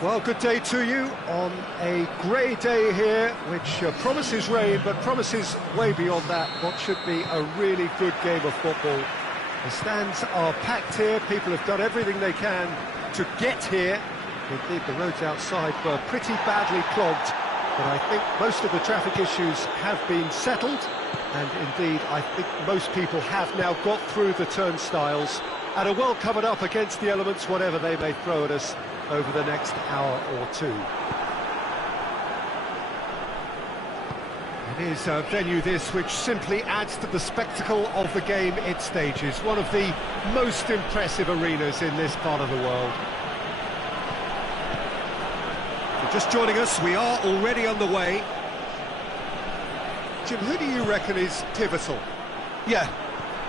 Well, good day to you on a grey day here, which promises rain, but promises way beyond that what should be a really good game of football. The stands are packed here, people have done everything they can to get here. Indeed, the roads outside were pretty badly clogged, but I think most of the traffic issues have been settled, and indeed, I think most people have now got through the turnstiles and are well covered up against the elements, whatever they may throw at us over the next hour or two. It is a venue this which simply adds to the spectacle of the game it stages. One of the most impressive arenas in this part of the world. So just joining us, we are already underway. Jim, who do you reckon is pivotal? Yeah,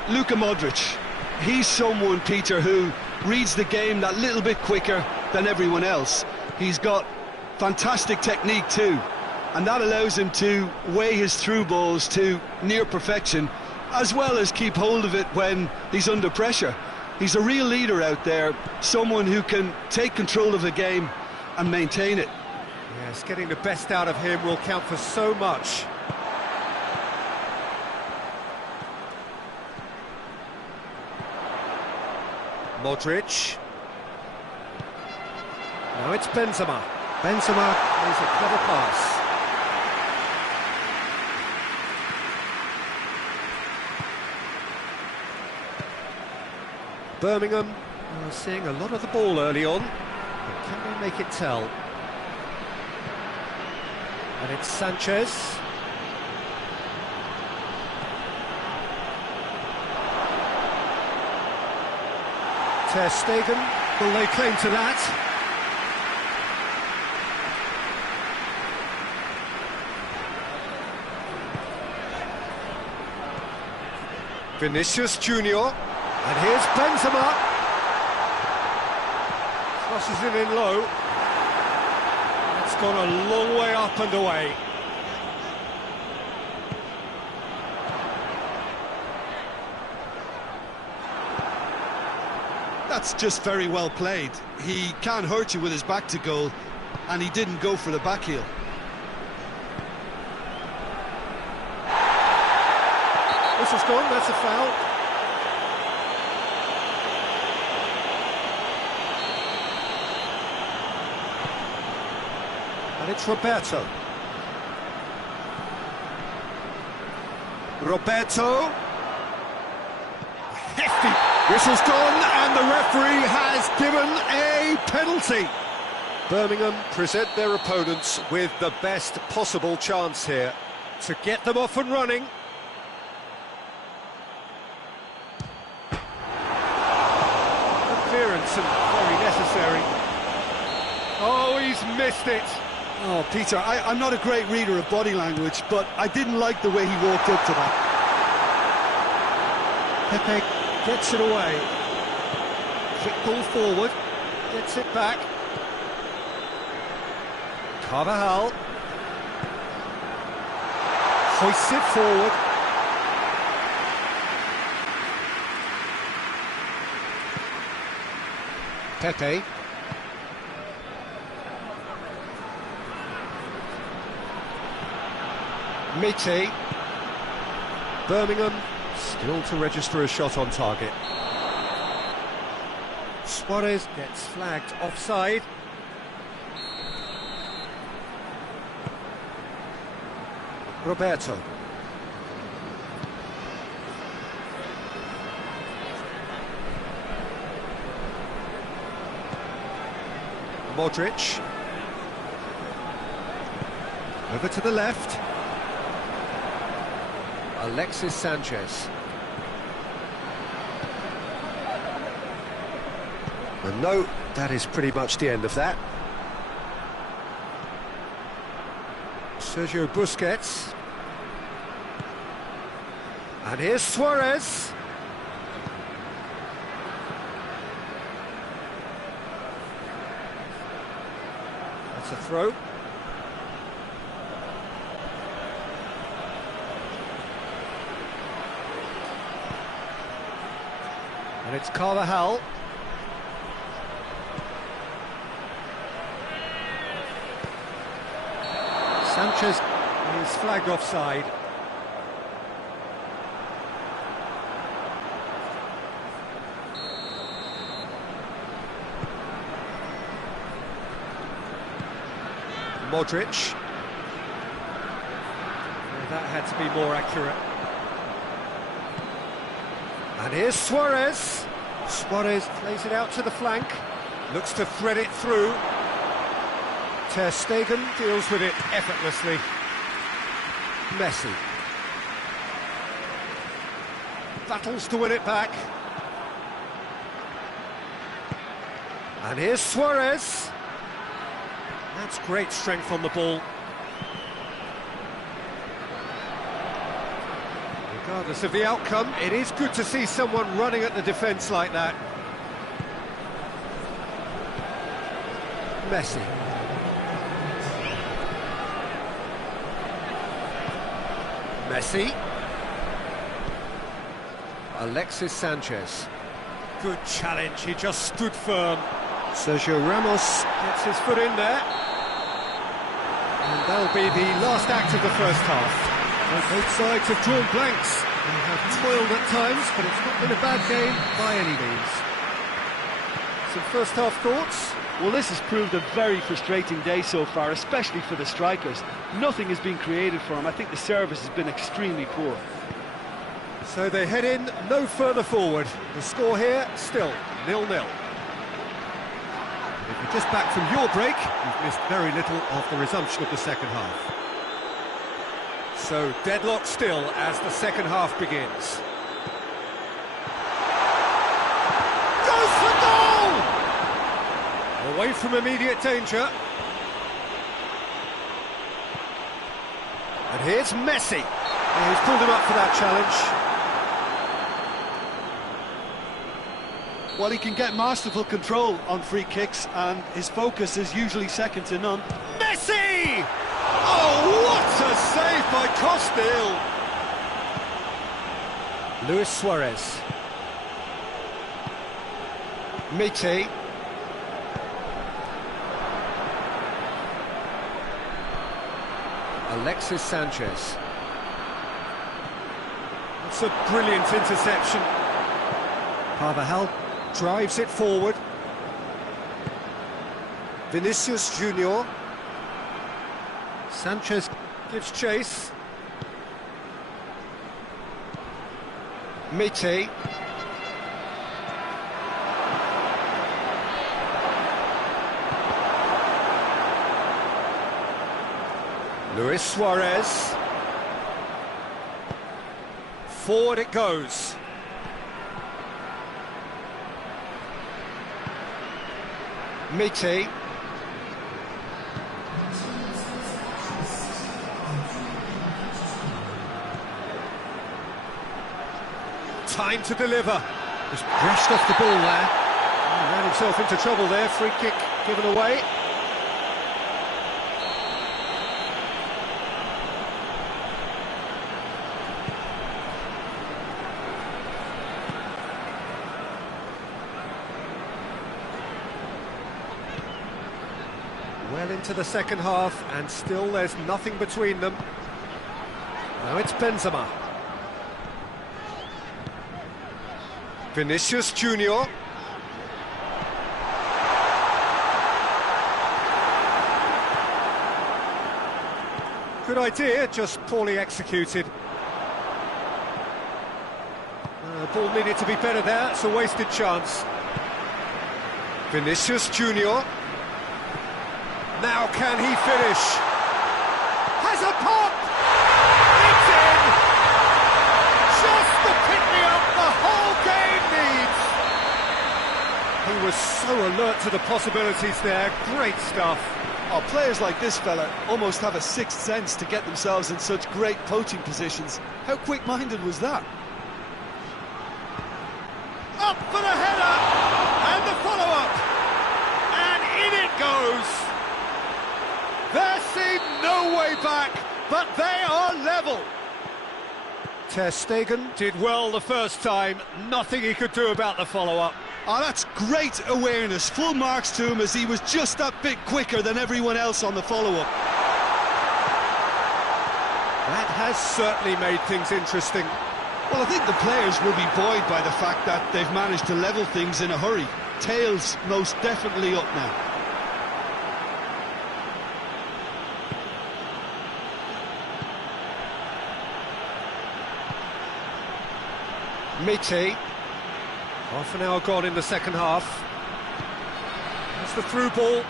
Luka Modric. He's someone, Peter, who reads the game that little bit quicker than everyone else. He's got fantastic technique too, and that allows him to weigh his through balls to near perfection, as well as keep hold of it when he's under pressure. He's a real leader out there, someone who can take control of the game and maintain it. Yes, getting the best out of him will count for so much. Modric. Now it's Benzema. Benzema plays a clever pass. Birmingham are seeing a lot of the ball early on, but can they make it tell? And it's Sanchez. Ter Stegen will lay claim to that. Vinicius Junior, and here's Benzema. Crosses it in low. It's gone a long way up and away. That's just very well played. He can't hurt you with his back to goal, and he didn't go for the back heel. This is gone, that's a foul. And it's Roberto. Roberto. Hefty. Whistle's gone, and the referee has given a penalty. Birmingham present their opponents with the best possible chance here to get them off and running. Clearance and very necessary. Oh, he's missed it. Oh, Peter, I'm not a great reader of body language, but I didn't like the way he walked up to that. Pepe gets it away. Quick ball forward, gets it back. Carvajal hoists it forward. Pepe. Mite. Birmingham still to register a shot on target. Suarez gets flagged offside. Roberto. Modric. Over to the left. Alexis Sanchez. And no, that is pretty much the end of that. Sergio Busquets. And here's Suarez. That's a throw. And it's Carvajal. Sanchez is flagged offside. Modric. That had to be more accurate. And here's Suarez. Suarez plays it out to the flank. Looks to thread it through. Ter Stegen deals with it effortlessly. Messi. Battles to win it back. And here's Suarez. That's great strength on the ball. Regardless of the outcome, it is good to see someone running at the defence like that. Messi. Messi. Alexis Sanchez. Good challenge, he just stood firm. Sergio Ramos gets his foot in there. And that'll be the last act of the first half. Well, both sides have drawn blanks. They have toiled at times, but it's not been a bad game by any means. Some first half thoughts? Well, this has proved a very frustrating day so far, especially for the strikers. Nothing has been created for them. I think the service has been extremely poor. So they head in no further forward. The score here, still 0-0. If you're just back from your break, you've missed very little of the resumption of the second half. So deadlock still as the second half begins. Goes for goal! Away from immediate danger. And here's Messi. And he's pulled him up for that challenge. Well, he can get masterful control on free kicks, and his focus is usually second to none. Messi! Oh, what a save by Costil! Luis Suarez. Mite. Alexis Sanchez. That's a brilliant interception. Carvajal drives it forward. Vinicius Junior. Sanchez gives chase. Mite. Luis Suarez. Forward it goes. Mite. Time to deliver. Just brushed off the ball there. He ran himself into trouble there. Free kick given away. Well into the second half, and still there's nothing between them. Now it's Benzema. Vinicius Junior. Good idea, just poorly executed. The ball needed to be better there, it's a wasted chance. Vinicius Junior. Now can he finish? Has a pop! It's in! Just the pick-me-up the whole game needs! He was so alert to the possibilities there, great stuff. Oh, players like this fella almost have a sixth sense to get themselves in such great poaching positions. How quick-minded was that? Up for the header! And the follow-up! And in it goes! There seemed no way back, but they are level. Ter Stegen did well the first time, nothing he could do about the follow-up. Oh, that's great awareness, full marks to him as he was just that bit quicker than everyone else on the follow-up. That has certainly made things interesting. Well, I think the players will be buoyed by the fact that they've managed to level things in a hurry. Tails most definitely up now. Miti. Half an hour gone in the second half. That's the through ball.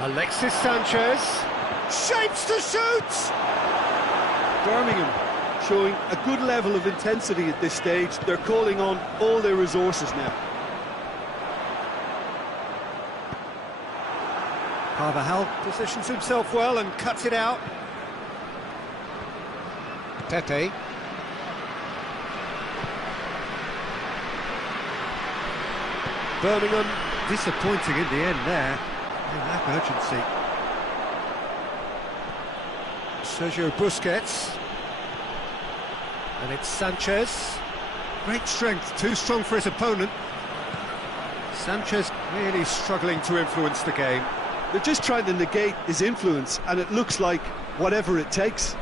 Alexis Sanchez. Shapes to shoot! Birmingham showing a good level of intensity at this stage. They're calling on all their resources now. Carvajal positions himself well and cuts it out. Tete. Birmingham disappointing in the end there. They lack urgency. Sergio Busquets. And it's Sanchez. Great strength, too strong for his opponent. Sanchez really struggling to influence the game. They're just trying to negate his influence, and it looks like whatever it takes.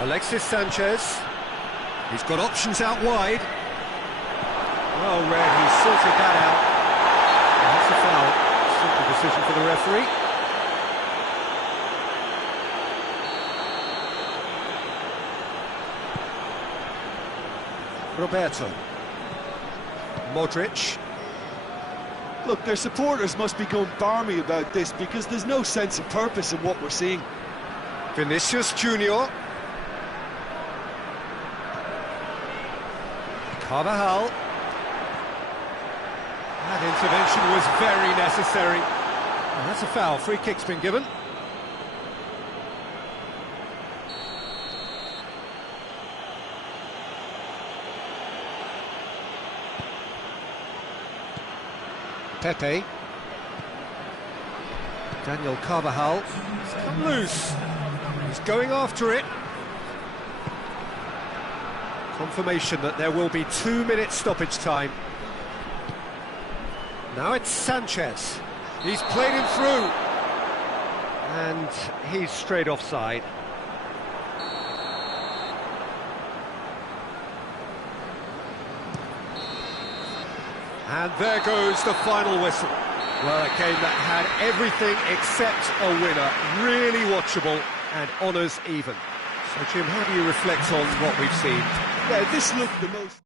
Alexis Sanchez. He's got options out wide. Well read, he sorted that out. And that's a foul. Simple decision for the referee. Roberto. Modric. Look, their supporters must be going barmy about this because there's no sense of purpose in what we're seeing. Vinicius Junior. Carvajal. That intervention was very necessary. And that's a foul. Free kick's been given. Pepe. Daniel Carvajal. He's come loose. He's going after it. Confirmation that there will be 2 minutes stoppage time. Now it's Sanchez. He's played him through. And he's straight offside. And there goes the final whistle. Well, a game that had everything except a winner. Really watchable and honours even. So, Jim, how do you reflect on what we've seen? Yeah, this looked the most...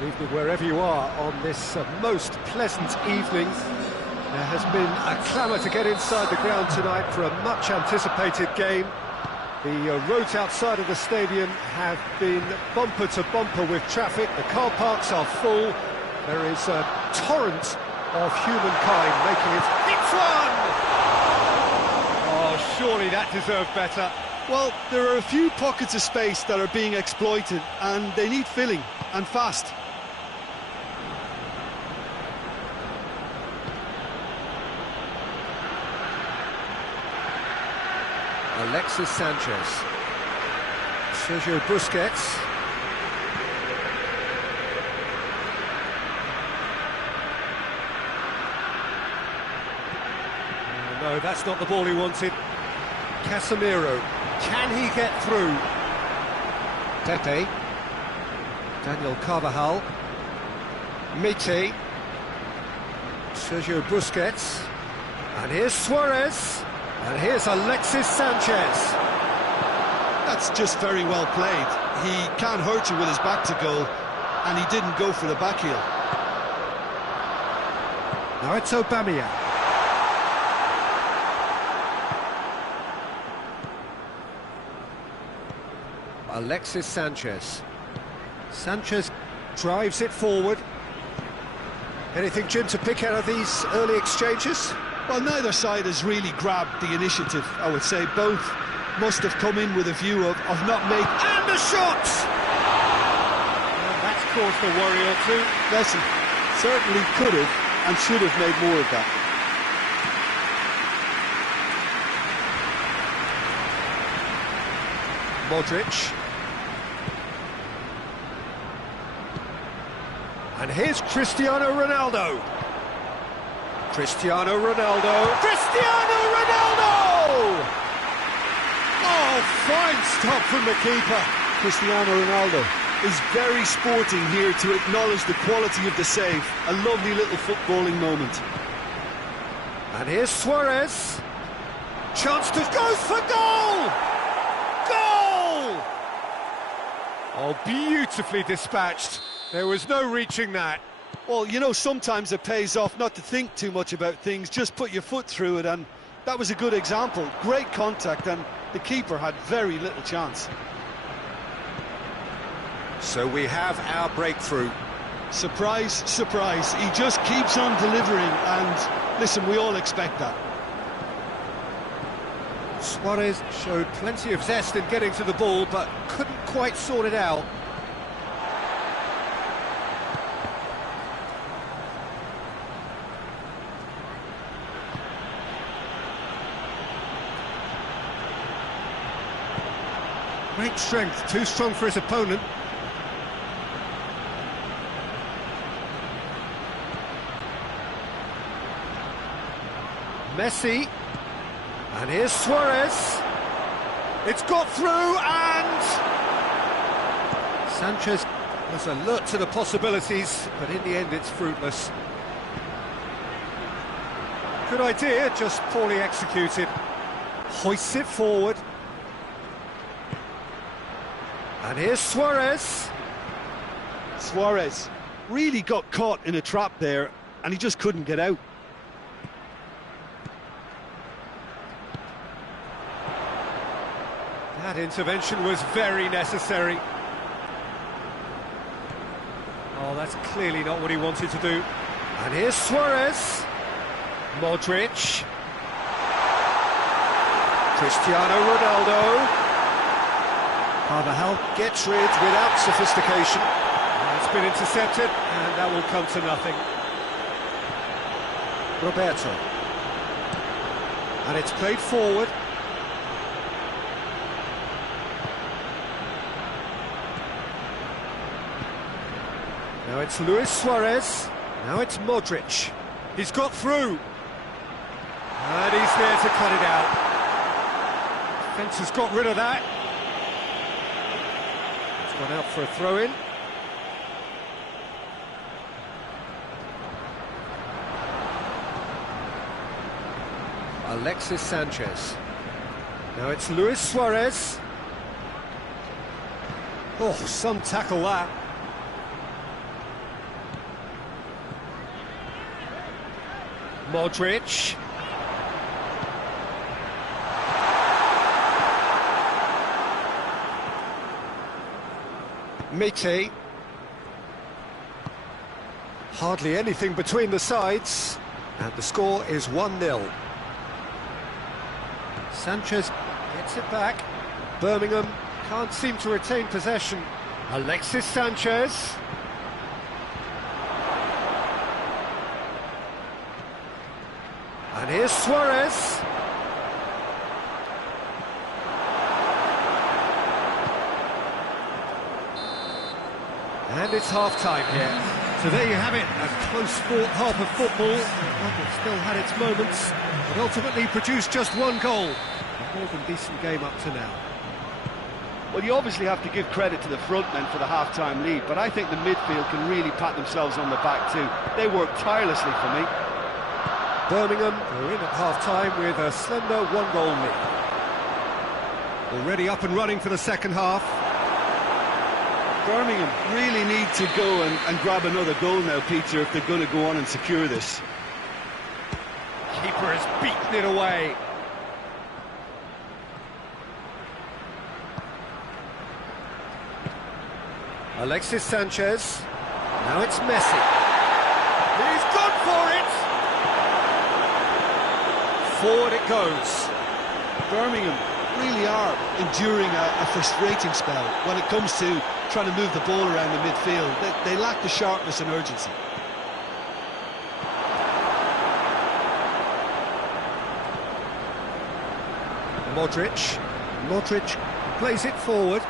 Good evening wherever you are on this most pleasant evening. There has been a clamour to get inside the ground tonight for a much-anticipated game. The roads outside of the stadium have been bumper to bumper with traffic. The car parks are full. There is a torrent of humankind making it. It's one! Oh, surely that deserved better. Well, there are a few pockets of space that are being exploited, and they need filling, and fast. Alexis Sanchez, Sergio Busquets, no, that's not the ball he wanted. Casemiro, can he get through? Pepe, Daniel Carvajal, Mite, Sergio Busquets, and here's Suarez. And here's Alexis Sanchez. That's just very well played. He can't hurt you with his back to goal, and he didn't go for the back heel. Now it's Aubameyang. Alexis Sanchez. Sanchez drives it forward. Anything, Jim, to pick out of these early exchanges? Well, neither side has really grabbed the initiative, I would say. Both must have come in with a view of not making... And the shot! Well, that's caused a worry or two. Listen, certainly could have and should have made more of that. Modric. And here's Cristiano Ronaldo. Cristiano Ronaldo! Cristiano Ronaldo! Oh, fine stop from the keeper. Cristiano Ronaldo is very sporting here to acknowledge the quality of the save. A lovely little footballing moment. And here's Suarez. Chance to go for goal! Goal! Oh, beautifully dispatched. There was no reaching that. Well, you know, sometimes it pays off not to think too much about things, just put your foot through it, and that was a good example. Great contact, and the keeper had very little chance. So we have our breakthrough. Surprise, surprise. He just keeps on delivering, and listen, we all expect that. Suarez showed plenty of zest in getting to the ball, but couldn't quite sort it out. Great strength, too strong for his opponent. Messi. And here's Suarez. It's got through, and Sanchez was alert to the possibilities, but in the end it's fruitless. Good idea, just poorly executed. Hoists it forward. And here's Suarez. Suarez really got caught in a trap there, and he just couldn't get out. That intervention was very necessary. Oh, that's clearly not what he wanted to do. And here's Suarez. Modric. Cristiano Ronaldo. Carvajal gets rid without sophistication. It's been intercepted, and that will come to nothing. Roberto. And it's played forward. Now it's Luis Suarez. Now it's Modric. He's got through. And he's there to cut it out. Defence has got rid of that. Gone out for a throw-in. Alexis Sanchez. Now it's Luis Suarez. Oh, some tackle that. Modric. Mite. Hardly anything between the sides, and the score is 1-0. Sanchez gets it back. Birmingham can't seem to retain possession. Alexis Sanchez. And here's Suarez. And it's half-time here. So there you have it, a close-fought half of football. Well, it still had its moments, but ultimately produced just one goal. A more than decent game up to now. Well, you obviously have to give credit to the front men for the half-time lead, but I think the midfield can really pat themselves on the back too. They worked tirelessly for me. Birmingham are in at half-time with a slender one-goal lead. Already up and running for the second half. Birmingham really need to go and grab another goal now, Peter, if they're going to go on and secure this. Keeper has beaten it away. Alexis Sanchez. Now it's Messi. He's gone for it! Forward it goes. Birmingham really are enduring a frustrating spell when it comes to trying to move the ball around the midfield. They lack the sharpness and urgency. Modric plays it forward.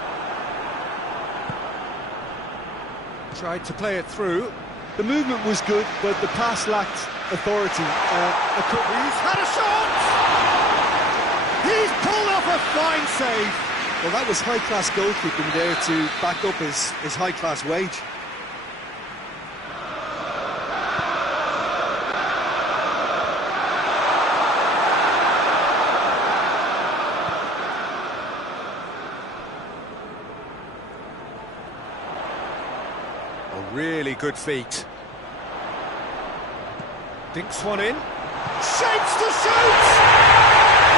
Tried to play it through. The movement was good, but the pass lacked authority. He's had a shot! He's pulled off a fine save! Well, that was high-class goalkeeping there to back up his high-class wage. A really good feat. Dinks one in. Shapes to shoot!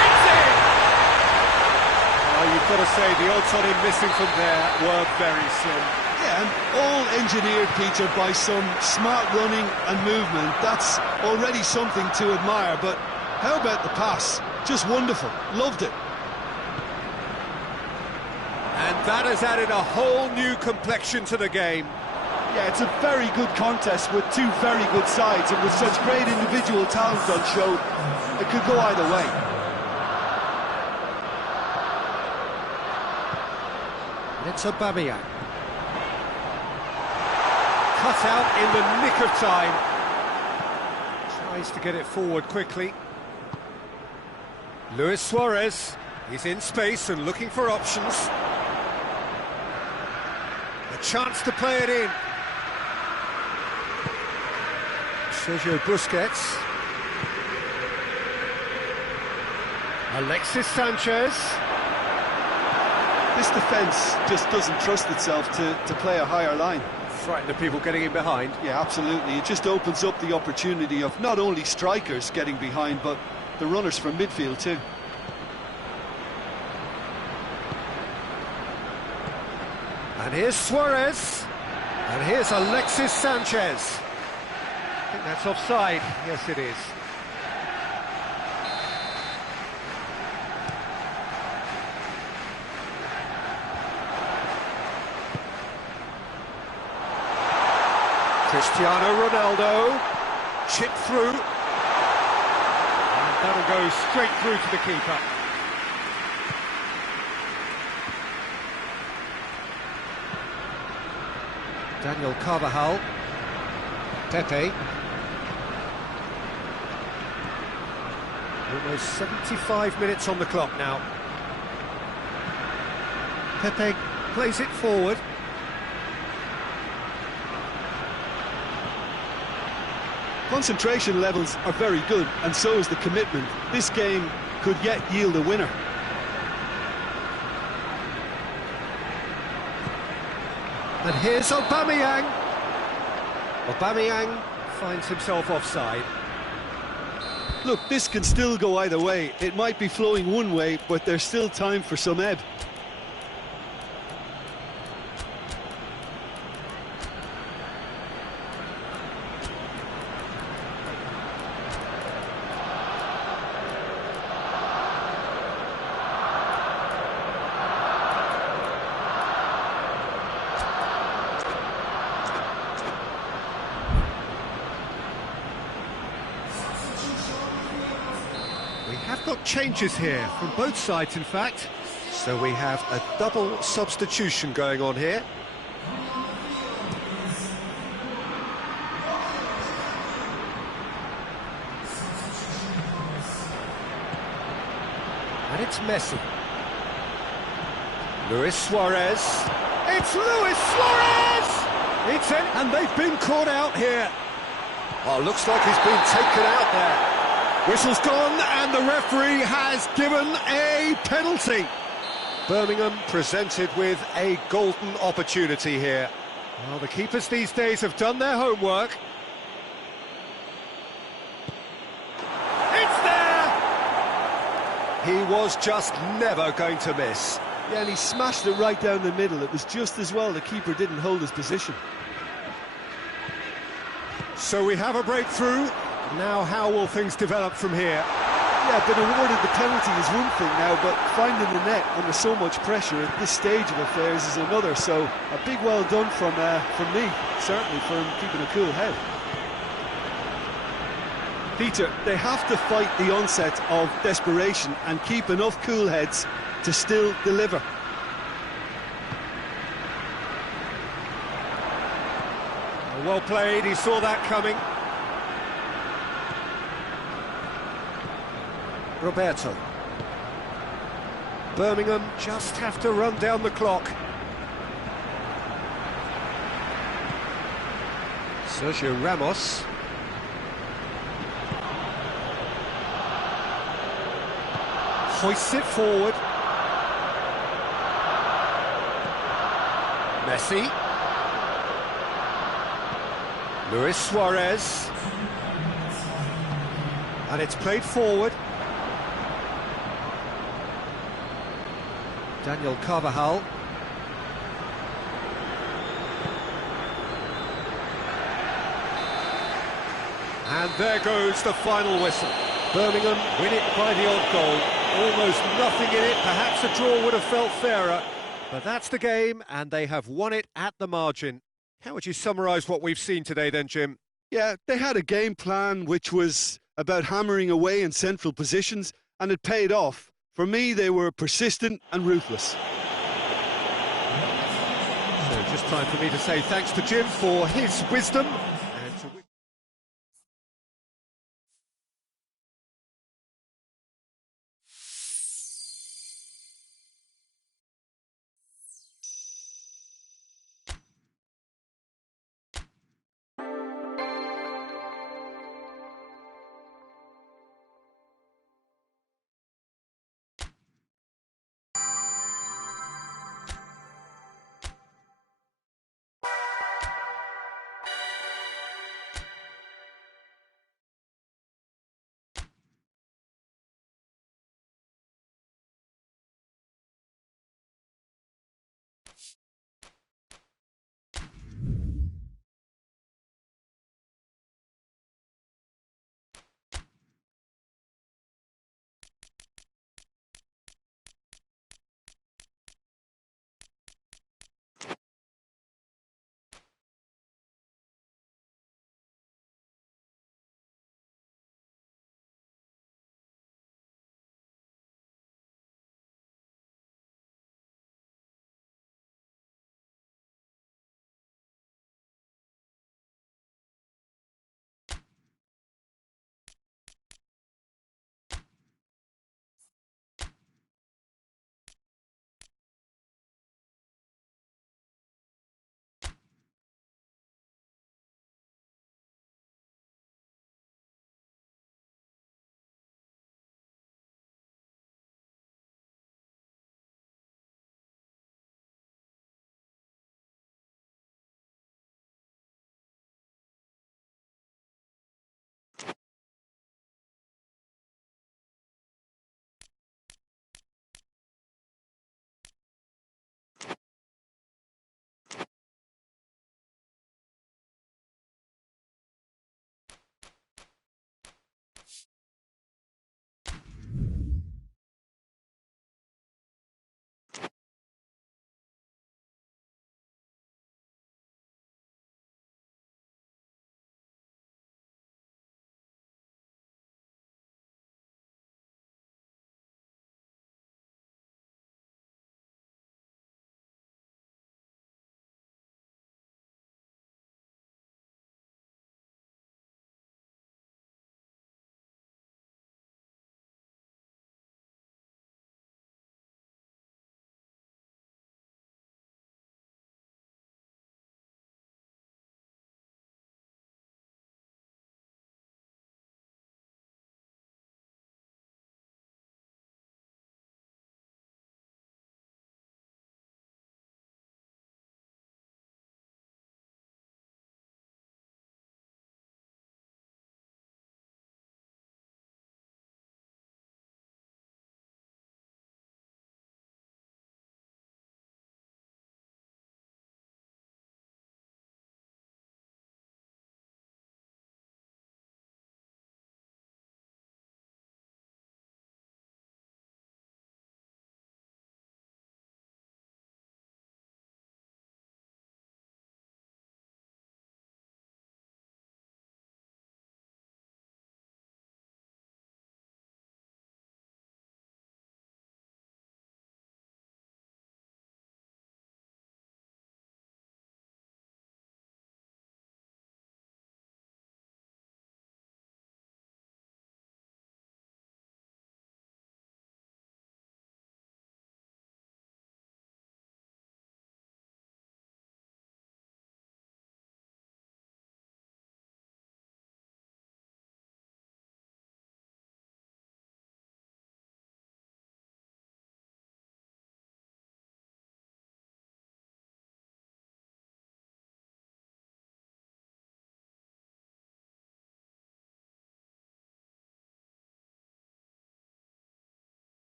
It's in! Oh, you've got to say, the odds on him missing from there were very slim. Yeah, and all engineered, Peter, by some smart running and movement. That's already something to admire, but how about the pass? Just wonderful. Loved it. And that has added a whole new complexion to the game. Yeah, it's a very good contest with two very good sides, and with such great individual talent on show, it could go either way. And it's Aubameyang. Cut out in the nick of time. Tries to get it forward quickly. Luis Suarez, he's in space and looking for options. A chance to play it in. Sergio Busquets. Alexis Sanchez. This defence just doesn't trust itself to play a higher line. Frightened of people getting in behind. Yeah, absolutely. It just opens up the opportunity of not only strikers getting behind, but the runners from midfield too. And here's Suarez. And here's Alexis Sanchez. I think that's offside. Yes, it is. Cristiano Ronaldo. Chip through. And that'll go straight through to the keeper. Daniel Carvajal. Pepe. Almost 75 minutes on the clock now. Pepe plays it forward. Concentration levels are very good, and so is the commitment. This game could yet yield a winner. And here's Aubameyang. Aubameyang finds himself offside. Look, this can still go either way. It might be flowing one way, but there's still time for some ebb. We have got changes here, from both sides in fact. So we have a double substitution going on here. And it's Messi. Luis Suarez. It's Luis Suarez! It's in, and they've been caught out here. Oh, looks like he's been taken out there. Whistle's gone, and the referee has given a penalty. Birmingham presented with a golden opportunity here. Well, the keepers these days have done their homework. It's there! He was just never going to miss. Yeah, and he smashed it right down the middle. It was just as well the keeper didn't hold his position. So we have a breakthrough. Now how will things develop from here? Yeah, being awarded the penalty is one thing now, but finding the net under so much pressure at this stage of affairs is another. So a big well done from me, certainly, for him keeping a cool head. Peter, they have to fight the onset of desperation and keep enough cool heads to still deliver. Well played, he saw that coming. Roberto. Birmingham just have to run down the clock. Sergio Ramos. Hoists it forward. Messi. Luis Suarez. And it's played forward. Daniel Carvajal. And there goes the final whistle. Birmingham win it by the odd goal. Almost nothing in it. Perhaps a draw would have felt fairer. But that's the game, and they have won it at the margin. How would you summarise what we've seen today then, Jim? Yeah, they had a game plan which was about hammering away in central positions, and it paid off. For me, they were persistent and ruthless. So just time for me to say thanks to Jim for his wisdom.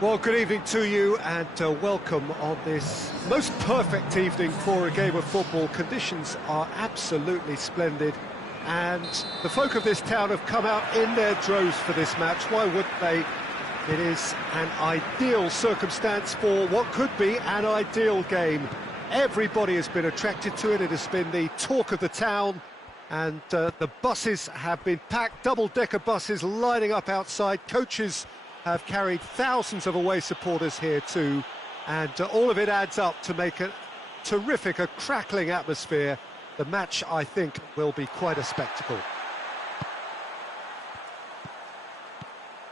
Well, good evening to you and welcome on this most perfect evening for a game of football. Conditions are absolutely splendid and the folk of this town have come out in their droves for this match. Why wouldn't they? It is an ideal circumstance for what could be an ideal game. Everybody has been attracted to it. It has been the talk of the town and the buses have been packed, double-decker buses lining up outside. Coaches have carried thousands of away supporters here too, and all of it adds up to make a terrific, a crackling atmosphere. The match, I think, will be quite a spectacle.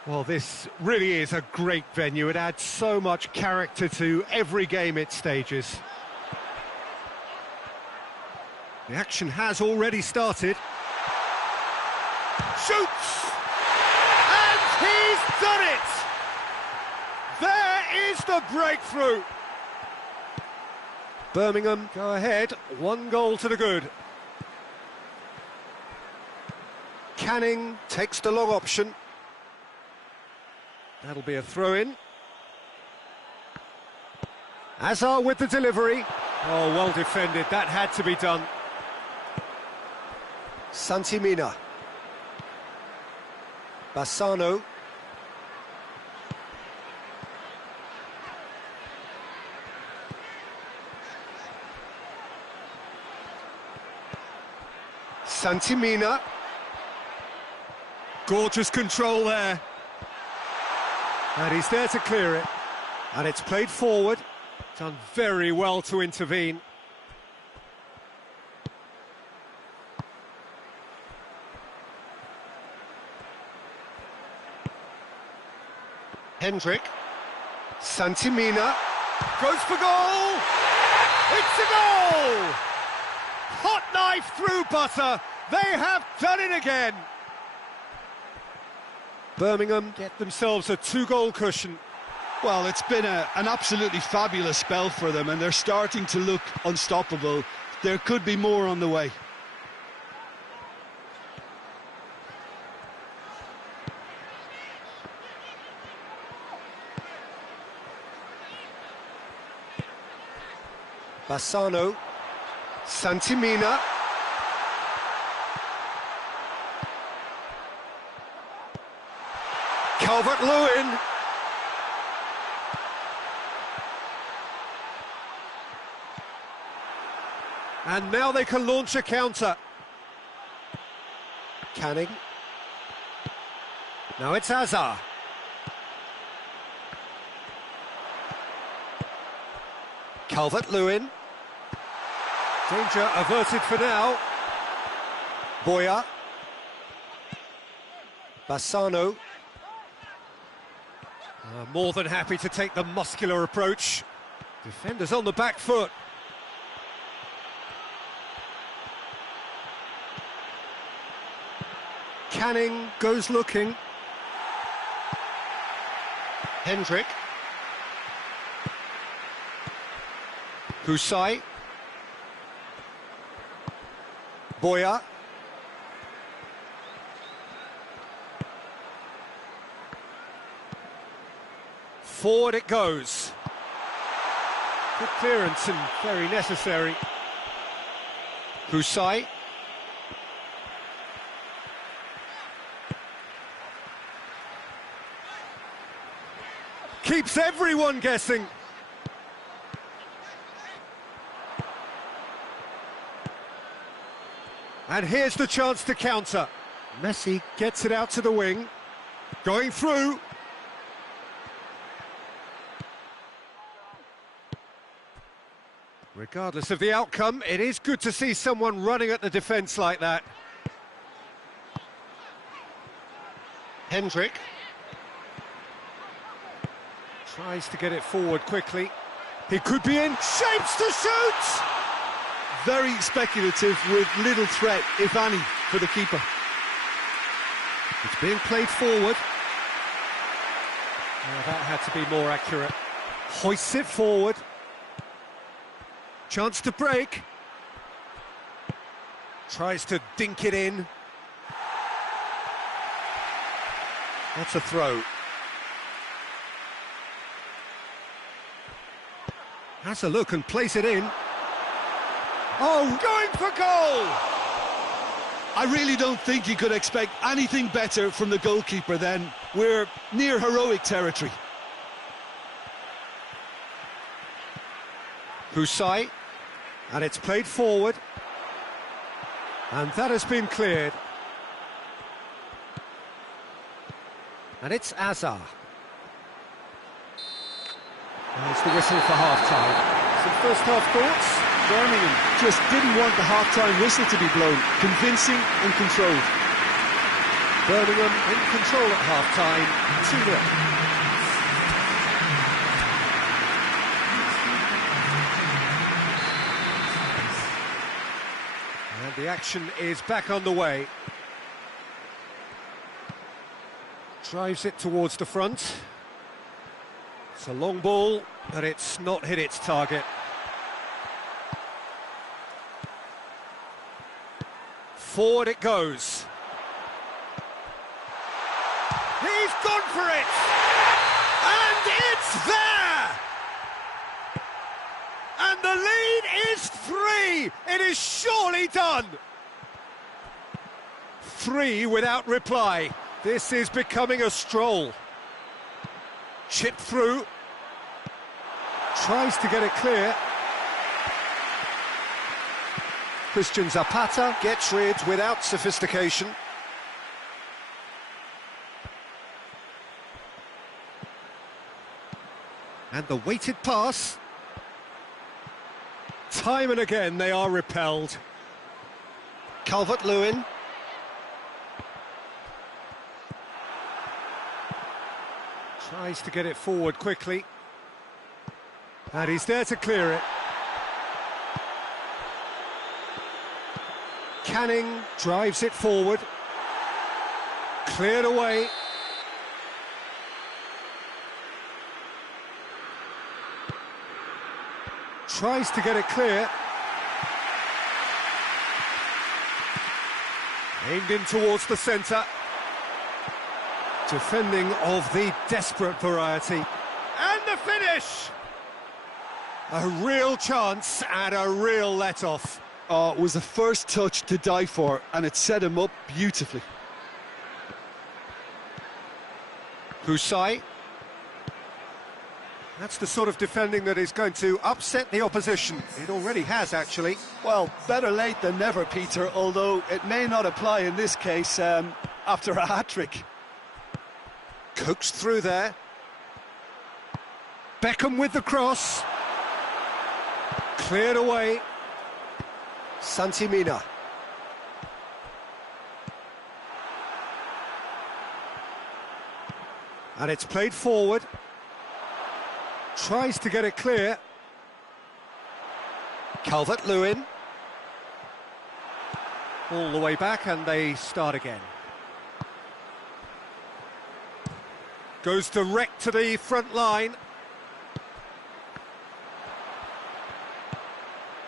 Well, this really is a great venue. It adds so much character to every game it stages. The action has already started. Shoots! He's done it! There is the breakthrough! Birmingham go ahead, 1 goal to the good. Canning takes the long option. That'll be a throw-in. Hazard with the delivery. Oh, well defended, that had to be done. Santimina. Bassano. Santimina. Gorgeous control there. And he's there to clear it. And it's played forward. Done very well to intervene. Hendrick. Santimina. Goes for goal! It's a goal! Hot knife through butter. They have done it again. Birmingham get themselves a 2-goal cushion. Well, it's been an absolutely fabulous spell for them, and they're starting to look unstoppable. There could be more on the way. Bassano. Santimina. Calvert-Lewin. And now they can launch a counter. Canning. Now it's Hazard. Calvert-Lewin. Danger averted for now. Boya. Bassano. More than happy to take the muscular approach. Defenders on the back foot. Canning goes looking. Hendrick. Husai. Boya. Forward it goes. Good clearance and very necessary. Husai. Keeps everyone guessing. And here's the chance to counter. Messi gets it out to the wing. Going through. Regardless of the outcome, it is good to see someone running at the defence like that. Hendrick. Tries to get it forward quickly. He could be in. Shapes to shoot! Very speculative with little threat, if any, for the keeper. It's being played forward. Oh, that had to be more accurate. Hoists it forward. Chance to break. Tries to dink it in. That's a throw. Has a look and place it in. Oh, going for goal! I really don't think you could expect anything better from the goalkeeper then. We're near heroic territory. Husai, and it's played forward. And that has been cleared. And it's Azar. There's the whistle for half-time. Some first-half thoughts? Birmingham just didn't want the half-time whistle to be blown. Convincing and controlled. Birmingham in control at half-time, 2-0. And the action is back on the way. Drives it towards the front. It's a long ball, but it's not hit its target. Forward it goes. He's gone for it! And it's there! And the lead is 3! It is surely done! 3 without reply. This is becoming a stroll. Chip through. Tries to get it clear. Christian Zapata gets rid without sophistication. And the weighted pass. Time and again they are repelled. Calvert-Lewin. Tries to get it forward quickly. And he's there to clear it. Canning drives it forward. Cleared away. Tries to get it clear. Aimed in towards the centre. Defending of the desperate variety. And the finish! A real chance and a real let-off. Oh, it was the first touch to die for, and it set him up beautifully. Husai. That's the sort of defending that is going to upset the opposition. It already has, actually. Well, better late than never, Peter, although it may not apply in this case after a hat-trick. Coaxed through there. Beckham with the cross. Cleared away. Santimina. And it's played forward. Tries to get it clear. Calvert-Lewin. All the way back and they start again. Goes direct to the front line.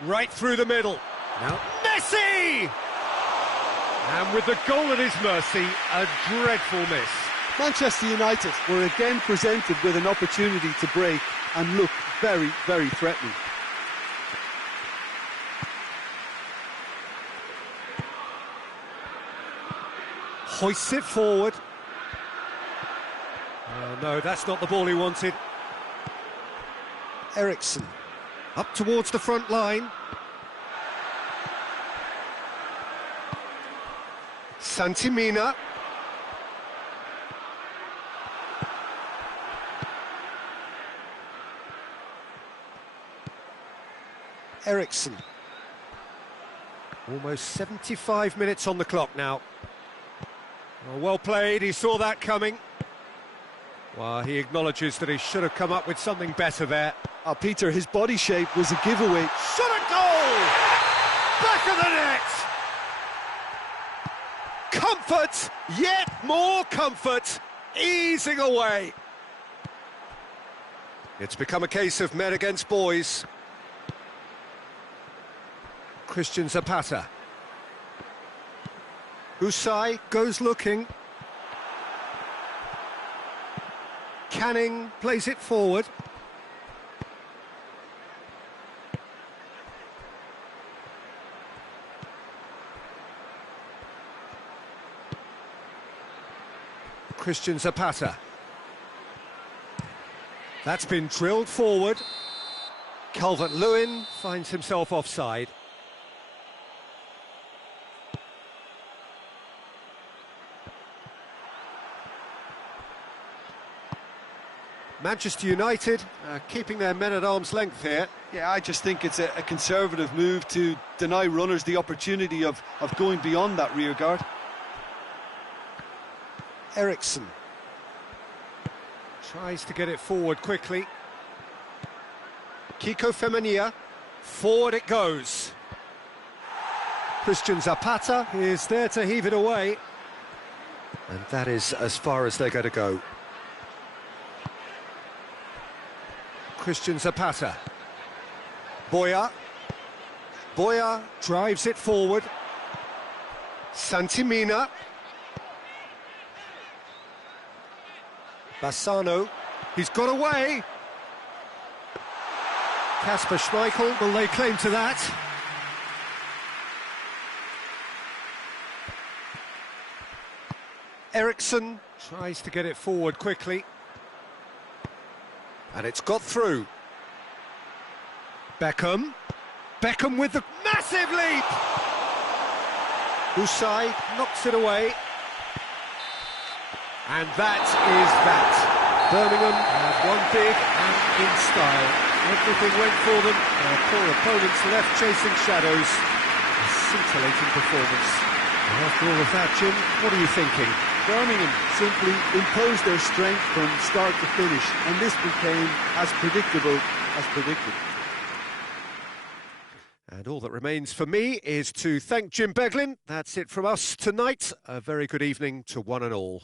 Right through the middle. Now Messi! And with the goal at his mercy, a dreadful miss. Manchester United were again presented with an opportunity to break, and look very, very threatening. Hoists it forward. Oh, no, that's not the ball he wanted. Eriksson, up towards the front line. Santimina. Eriksson. Almost 75 minutes on the clock now. Oh, well played, he saw that coming. Well, he acknowledges that he should have come up with something better there. Oh, Peter, his body shape was a giveaway. Shot at goal! Back of the net! Comfort, yet more comfort, easing away. It's become a case of men against boys. Christian Zapata. Usai goes looking. Canning plays it forward. Christian Zapata. That's been drilled forward. Calvert-Lewin finds himself offside. Manchester United keeping their men at arm's length here. Yeah, I just think it's a conservative move to deny runners the opportunity of going beyond that rear guard. Eriksson tries to get it forward quickly. Kiko Femenia, forward it goes. Christian Zapata is there to heave it away. And that is as far as they're going to go. Christian Zapata. Boya. Boya drives it forward. Santimina. Bassano. He's got away. Kasper Schmeichel will lay claim to that. Eriksson tries to get it forward quickly. And it's got through. Beckham. Beckham with the massive leap! Usai knocks it away. And that is that. Birmingham had won big and in style. Everything went for them. Their poor opponents left chasing shadows. A scintillating performance. And after all of that, Jim, what are you thinking? Birmingham simply imposed their strength from start to finish, and this became as predictable as predicted. And all that remains for me is to thank Jim Beglin. That's it from us tonight. A very good evening to one and all.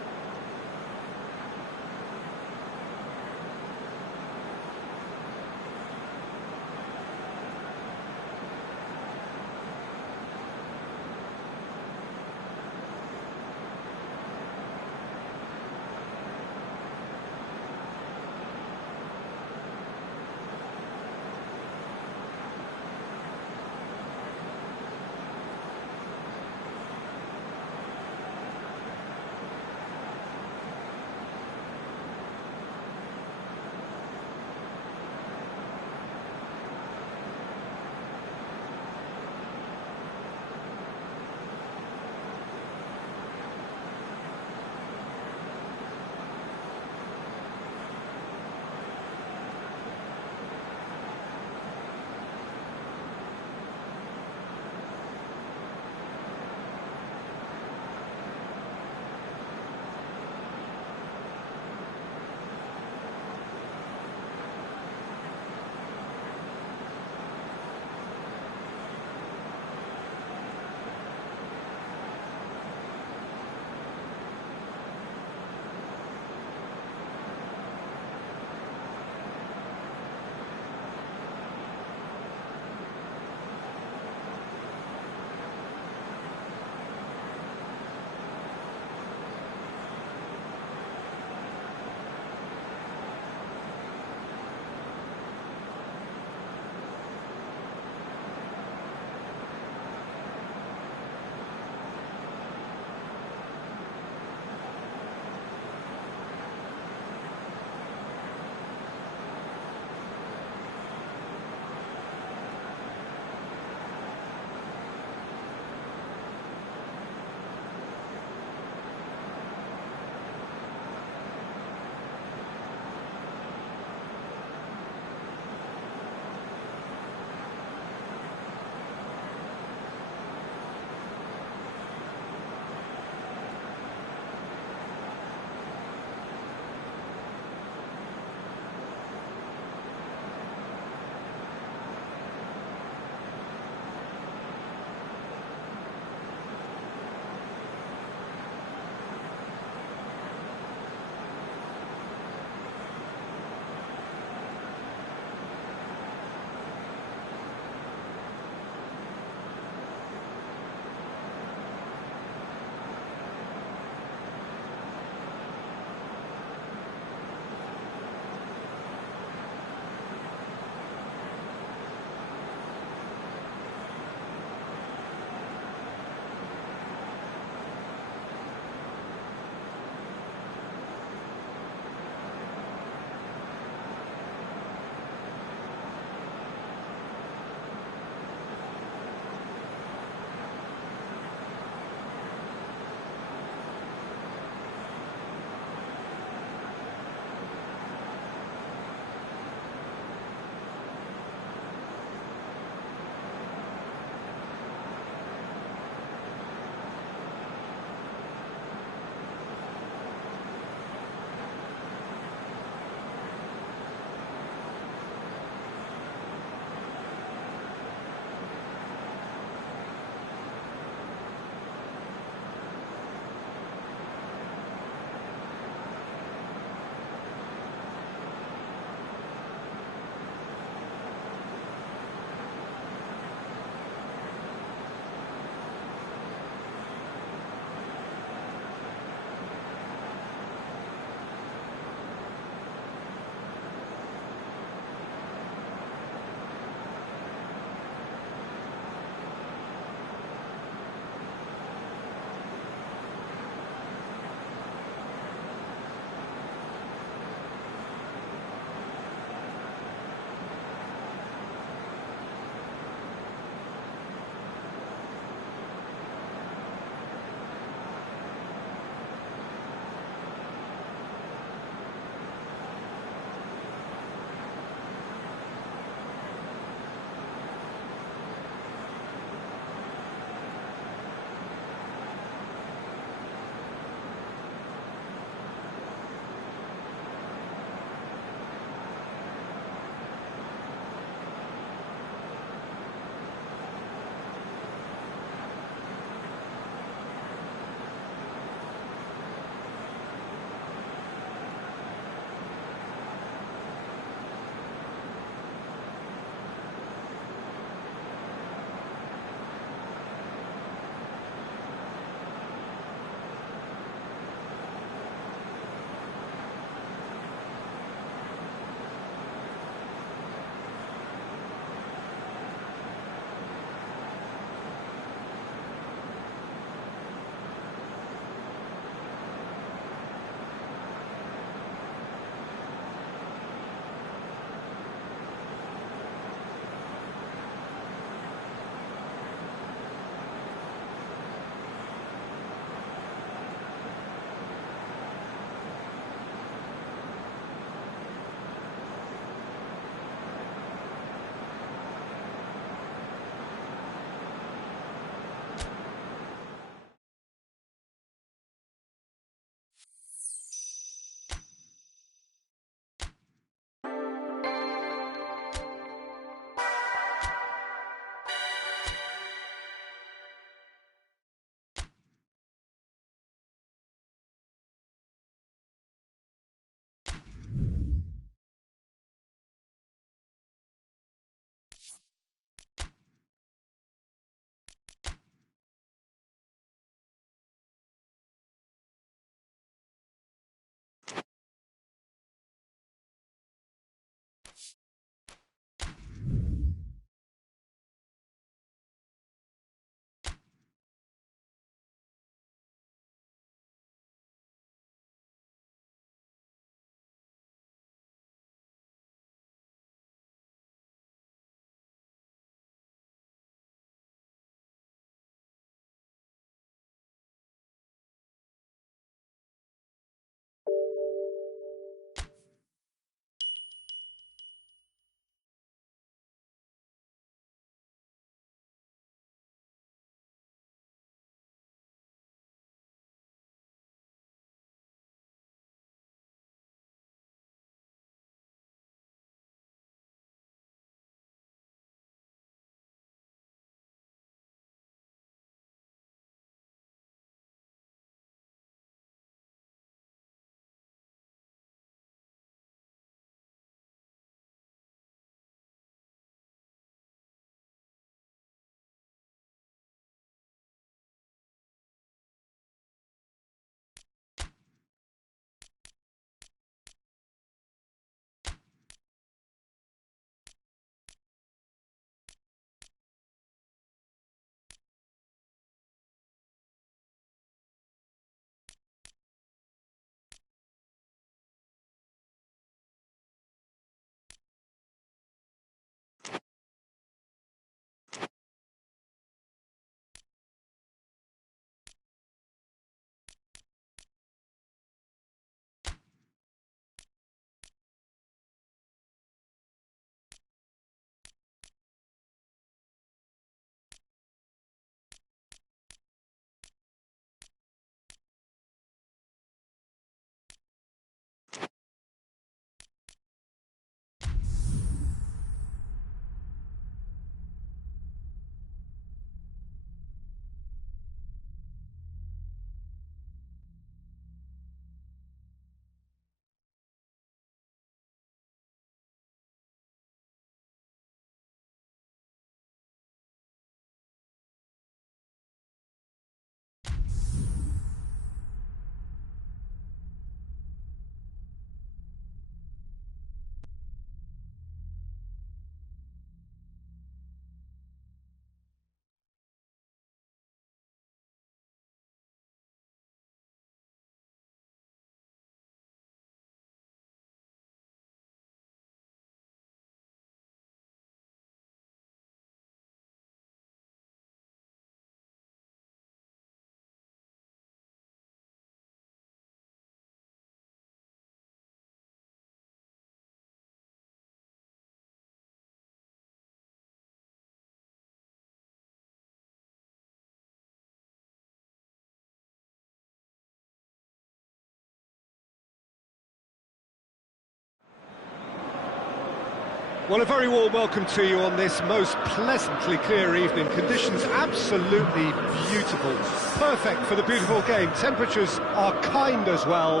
Well, a very warm welcome to you on this most pleasantly clear evening. Conditions absolutely beautiful. Perfect for the beautiful game. Temperatures are kind as well.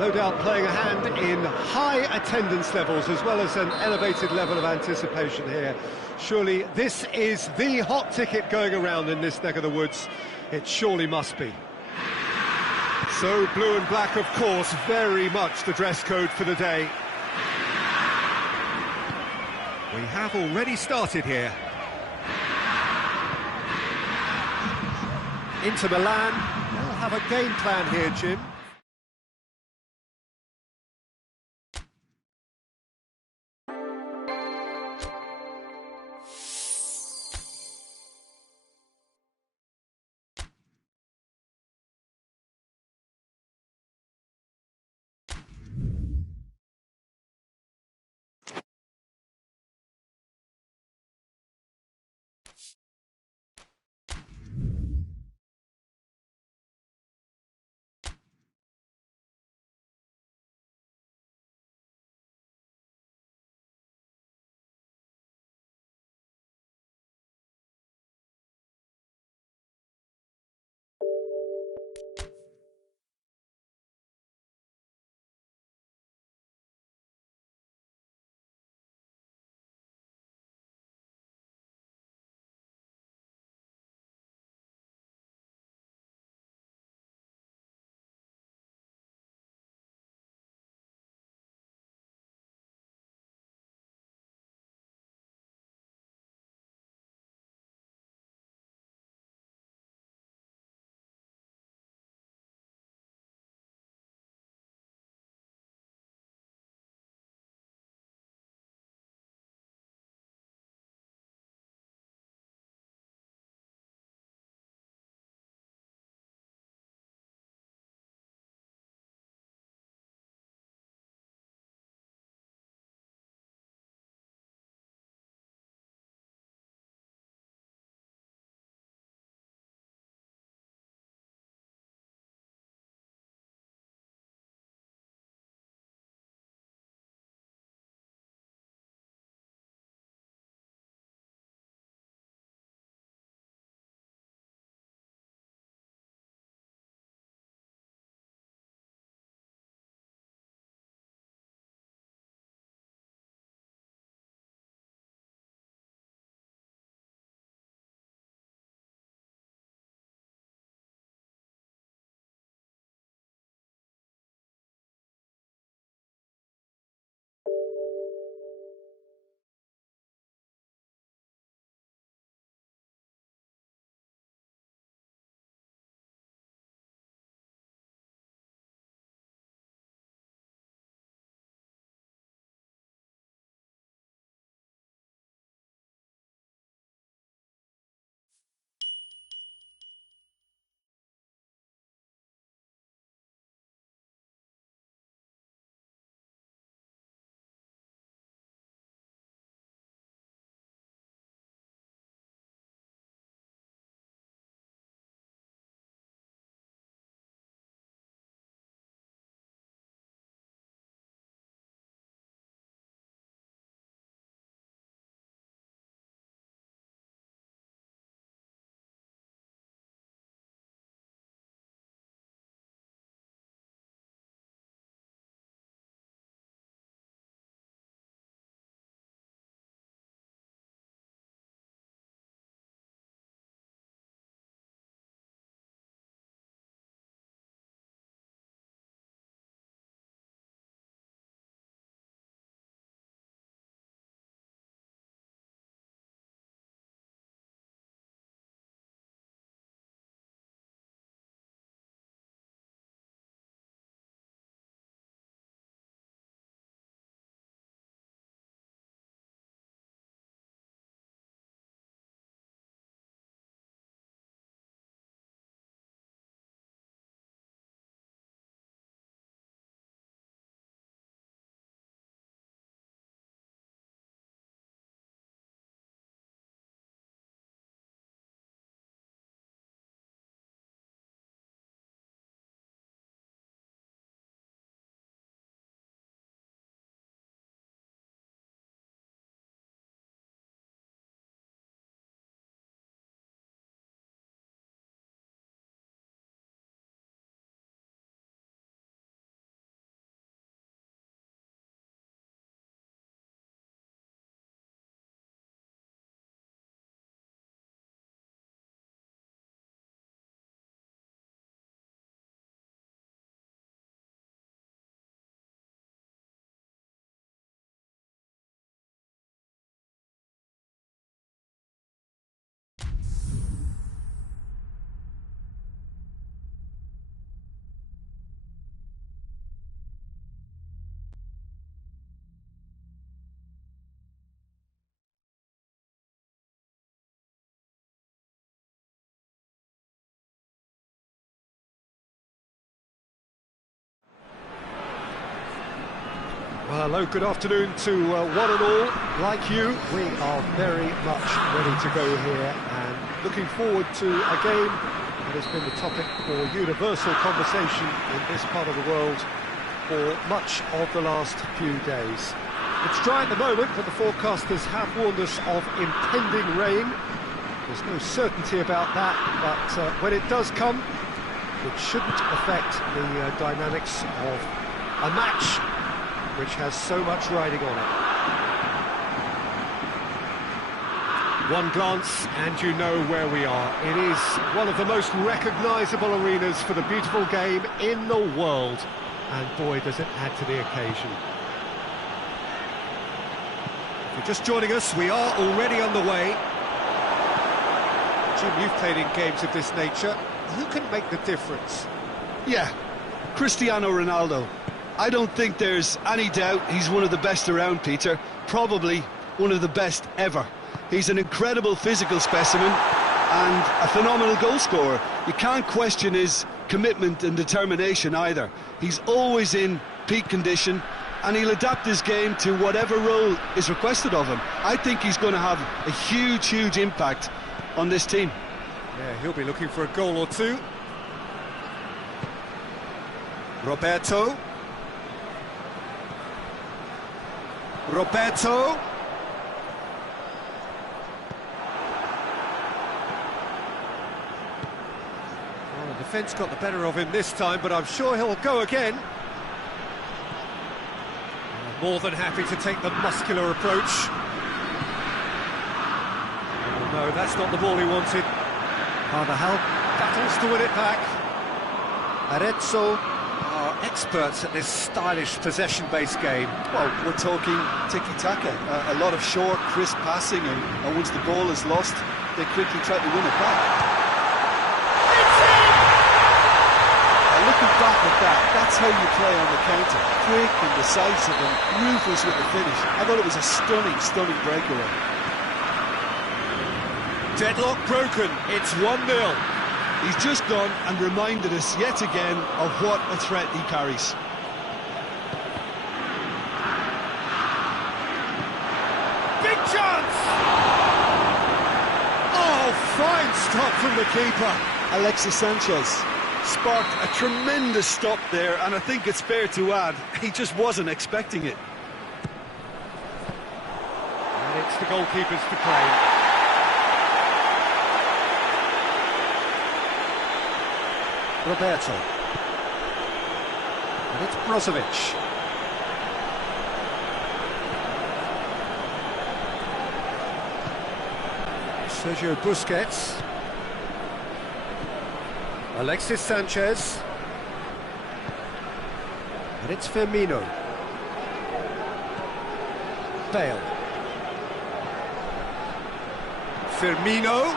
No doubt playing a hand in high attendance levels as well as an elevated level of anticipation here. Surely this is the hot ticket going around in this neck of the woods. It surely must be. So blue and black, of course, very much the dress code for the day. We have already started here. Inter Milan, they'll have a game plan here, Jim. Well, hello, good afternoon to one and all. Like you, we are very much ready to go here and looking forward to a game that has been the topic for universal conversation in this part of the world for much of the last few days. It's dry at the moment, but the forecasters have warned us of impending rain. There's no certainty about that, but when it does come, it shouldn't affect the dynamics of a match which has so much riding on it. One glance and you know where we are. It is one of the most recognisable arenas for the beautiful game in the world, and boy does it add to the occasion. If you're just joining us, we are already on the way. Jim, you've played in games of this nature. Who can make the difference? Yeah, Cristiano Ronaldo. I don't think there's any doubt he's one of the best around, Peter. Probably one of the best ever. He's an incredible physical specimen and a phenomenal goal scorer. You can't question his commitment and determination either. He's always in peak condition and he'll adapt his game to whatever role is requested of him. I think he's going to have a huge, huge impact on this team. Yeah, he'll be looking for a goal or two. Roberto. Oh, the defence got the better of him this time, but I'm sure he'll go again. More than happy to take the muscular approach. Oh no, that's not the ball he wanted. Carvajal battles to win it back. Arezzo are experts at this stylish possession-based game. Well, we're talking tiki-taka, a lot of short, crisp passing, and once the ball is lost, they quickly try to win it back. It's in! Looking back at that, that's how you play on the counter. Quick and decisive and ruthless with the finish. I thought it was a stunning, stunning breakaway. Deadlock broken, it's 1-0. He's just gone and reminded us yet again of what a threat he carries. Big chance! Oh, fine stop from the keeper. Alexis Sanchez sparked a tremendous stop there, and I think it's fair to add, he just wasn't expecting it. And it's the goalkeepers to claim. Roberto. And it's Brozovic. Sergio Busquets. Alexis Sanchez. And it's Firmino. Bale. Firmino.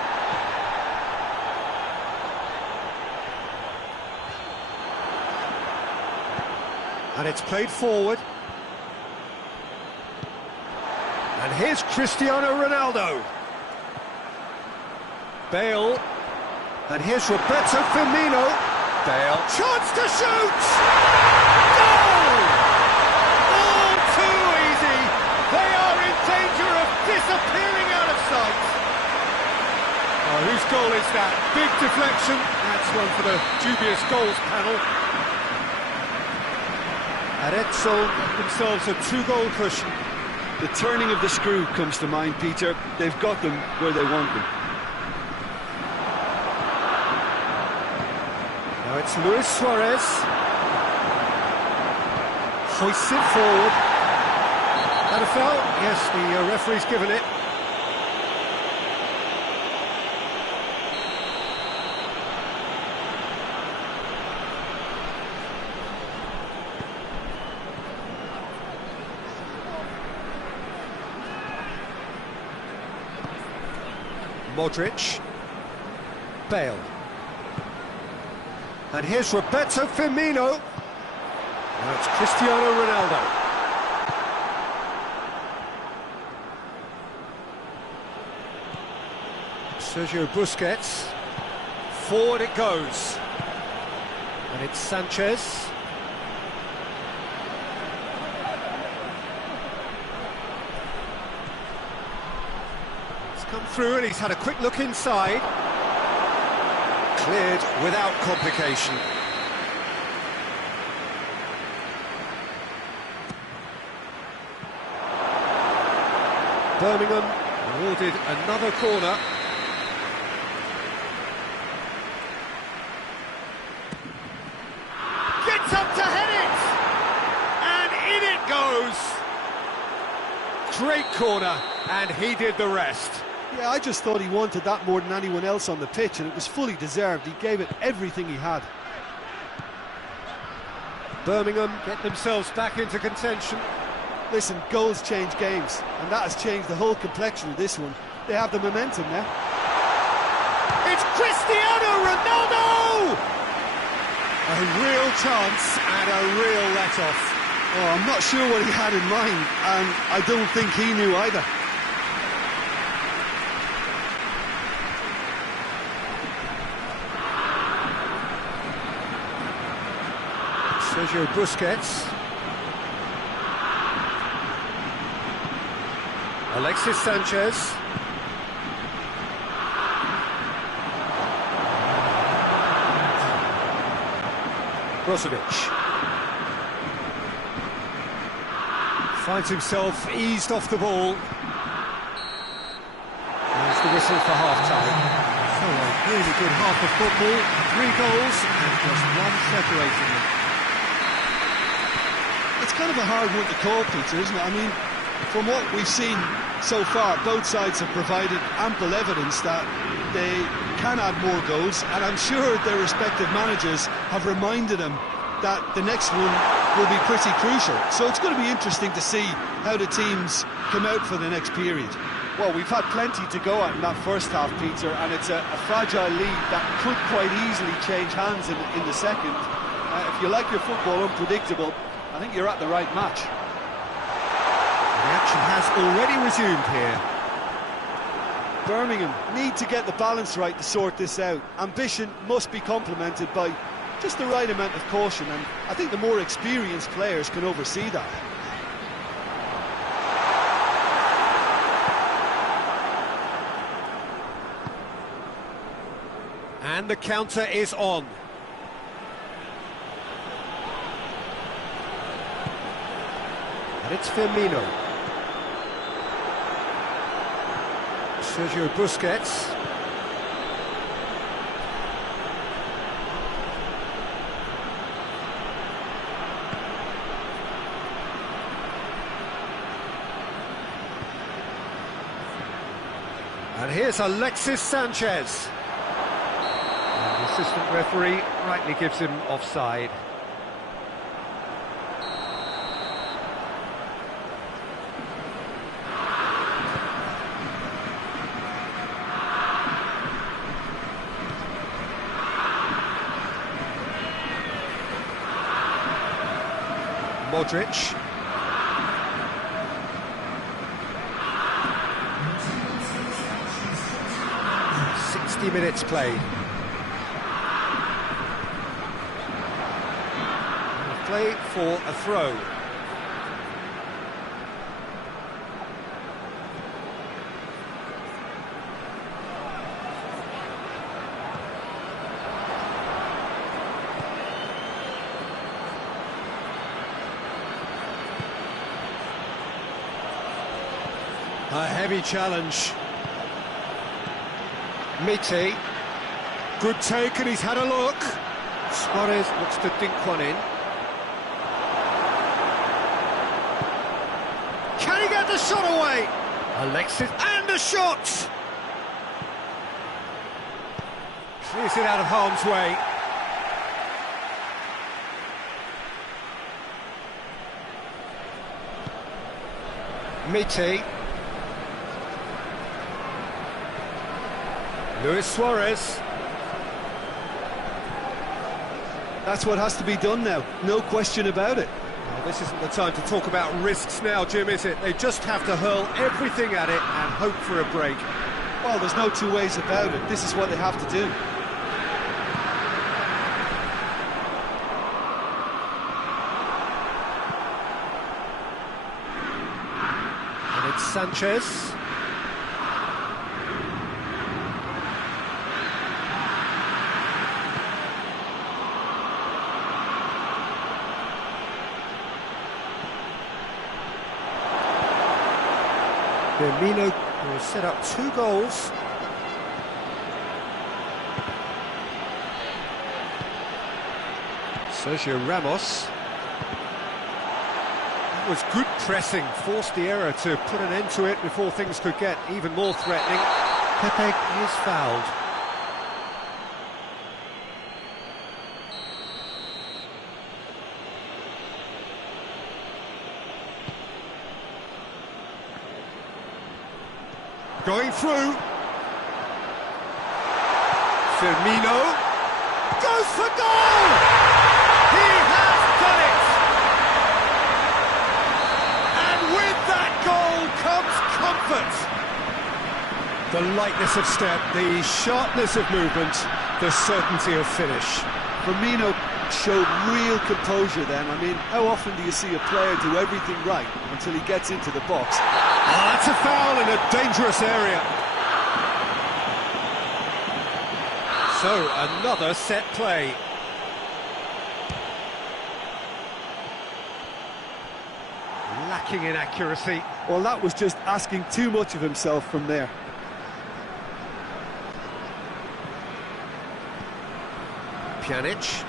And it's played forward. And here's Cristiano Ronaldo. Bale. And here's Roberto Firmino. Bale. Chance to shoot! Goal! All too easy. They are in danger of disappearing out of sight. Oh, whose goal is that? Big deflection. That's one for the dubious goals panel. Arezzo themselves a two-goal cushion. The turning of the screw comes to mind, Peter. They've got them where they want them. Now it's Luis Suarez. Hoists it forward. That a foul? Yes, the referee's given it. Modric. Bale. And here's Roberto Firmino. Now it's Cristiano Ronaldo. Sergio Busquets. Forward it goes. And it's Sanchez. come through and he's had a quick look inside. Cleared without complication. Birmingham awarded another corner. Gets up to head it! And in it goes! Great corner, and he did the rest. Yeah, I just thought he wanted that more than anyone else on the pitch, and it was fully deserved. He gave it everything he had. Birmingham get themselves back into contention. Listen, goals change games, and that has changed the whole complexion of this one. They have the momentum now. It's Cristiano Ronaldo! A real chance and a real let-off. Oh, I'm not sure what he had in mind, and I don't think he knew either. Sergio Busquets. Alexis Sanchez. Brozovic. Finds himself eased off the ball. There's the whistle for half-time. So a really good half of football. 3 goals and just one separating them. It's kind of a hard one to call, Peter, isn't it? I mean, from what we've seen so far, both sides have provided ample evidence that they can add more goals, and I'm sure their respective managers have reminded them that the next one will be pretty crucial. So it's going to be interesting to see how the teams come out for the next period. Well, we've had plenty to go at in that first half, Peter, and it's a fragile lead that could quite easily change hands in the second. If you like your football unpredictable, I think you're at the right match. The action has already resumed here. Birmingham need to get the balance right to sort this out. Ambition must be complemented by just the right amount of caution, and I think the more experienced players can oversee that. And the counter is on. And it's Firmino. Sergio Busquets. And here's Alexis Sanchez. And the assistant referee rightly gives him offside. Modric. Minutes played. Play for a throw. A heavy challenge. Mite, good take, and he's had a look. Suarez looks to dink one in. Can he get the shot away? Alexis, and a shot! Clears it out of harm's way. Mite. Luis Suarez. That's what has to be done now, no question about it. Well, this isn't the time to talk about risks now, Jim, is it? They just have to hurl everything at it and hope for a break. Well, there's no two ways about it. This is what they have to do. And it's Sanchez. Firmino, who has set up 2 goals. Sergio Ramos. That was good pressing, forced the error to put an end to it before things could get even more threatening. Pepe is fouled. Going through. Firmino goes for goal! He has done it! And with that goal comes comfort. The lightness of step, the sharpness of movement, the certainty of finish. Firmino showed real composure then. I mean, how often do you see a player do everything right until he gets into the box? Oh, that's a foul in a dangerous area. So, another set play. Lacking in accuracy. Well, that was just asking too much of himself from there. Pjanic.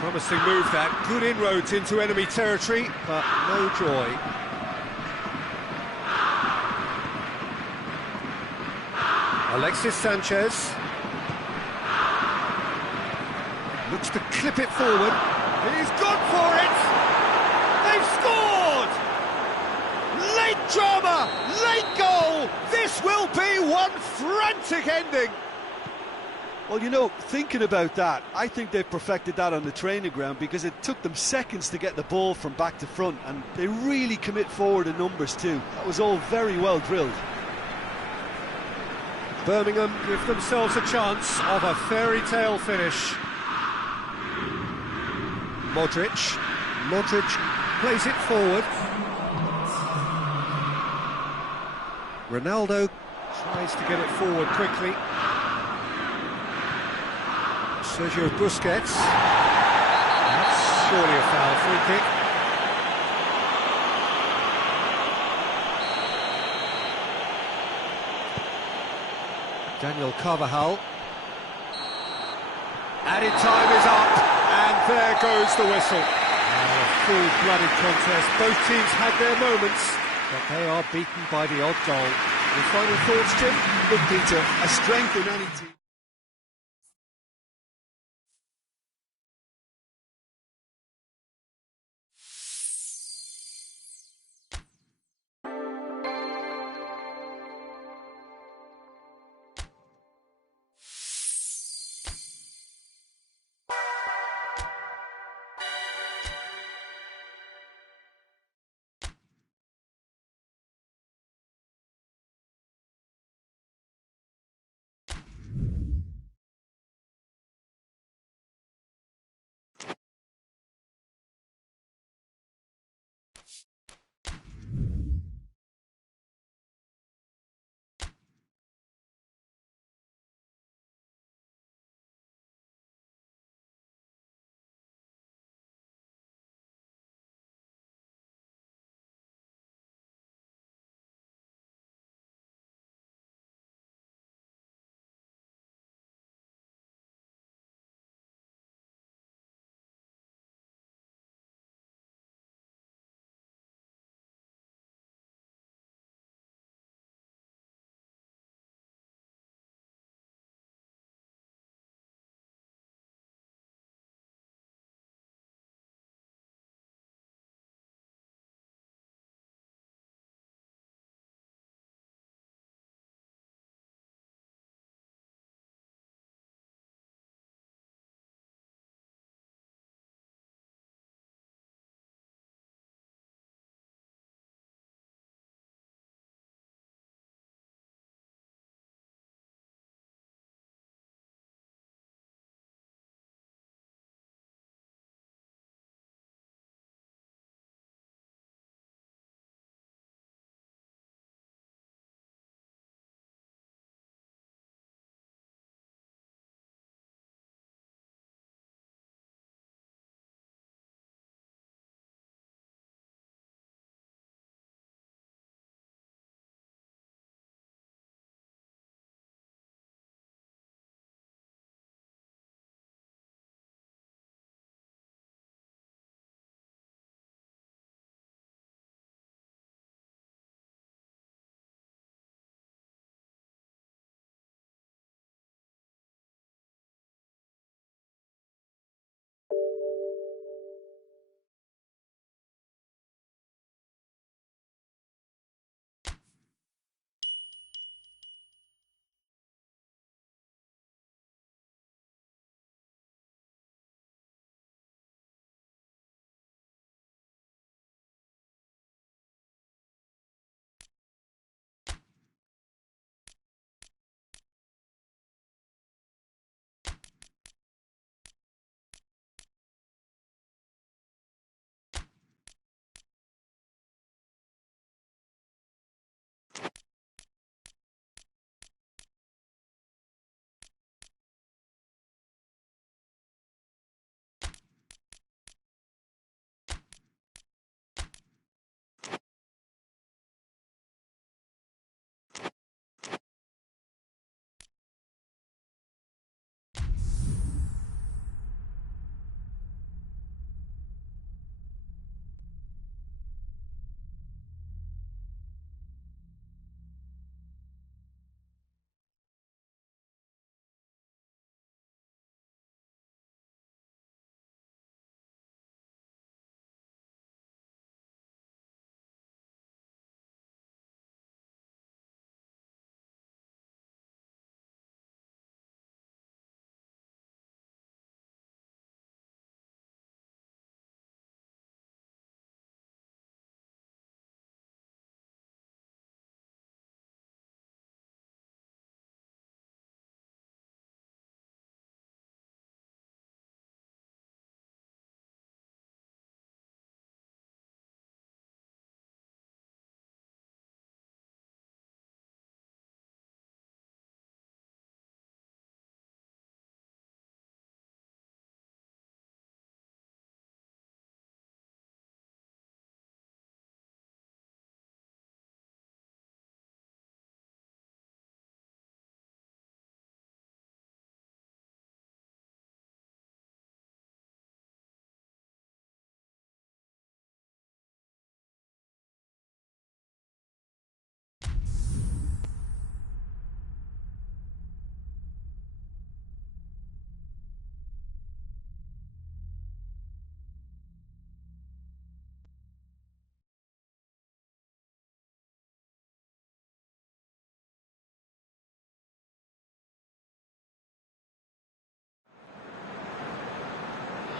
Promising move that, good inroads into enemy territory, but no joy. Alexis Sanchez. Looks to clip it forward. He's gone for it! They've scored! Late drama, late goal! This will be one frantic ending! Well, you know, thinking about that, I think they perfected that on the training ground because it took them seconds to get the ball from back to front, and they really commit forward in numbers too. That was all very well drilled. Birmingham give themselves a chance of a fairy tale finish. Modric plays it forward. Ronaldo tries to get it forward quickly. Sergio Busquets. That's surely a foul, free kick. Daniel Carvajal. Added time is up, and there goes the whistle. A full-blooded contest. Both teams had their moments, but they are beaten by the odd goal. Any final thoughts, Jim? Look, Peter, a strength in any team.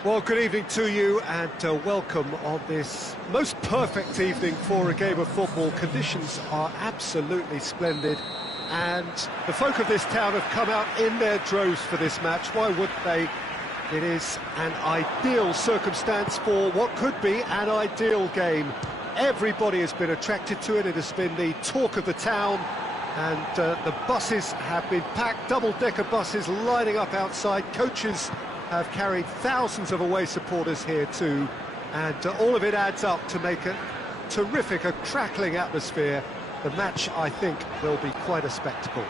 Well, good evening to you and welcome on this most perfect evening for a game of football. Conditions are absolutely splendid and the folk of this town have come out in their droves for this match. Why wouldn't they? It is an ideal circumstance for what could be an ideal game. Everybody has been attracted to it. It has been the talk of the town, and the buses have been packed, double-decker buses lining up outside. Coaches have carried thousands of away supporters here too, and all of it adds up to make a terrific, a crackling atmosphere. The match, I think, will be quite a spectacle.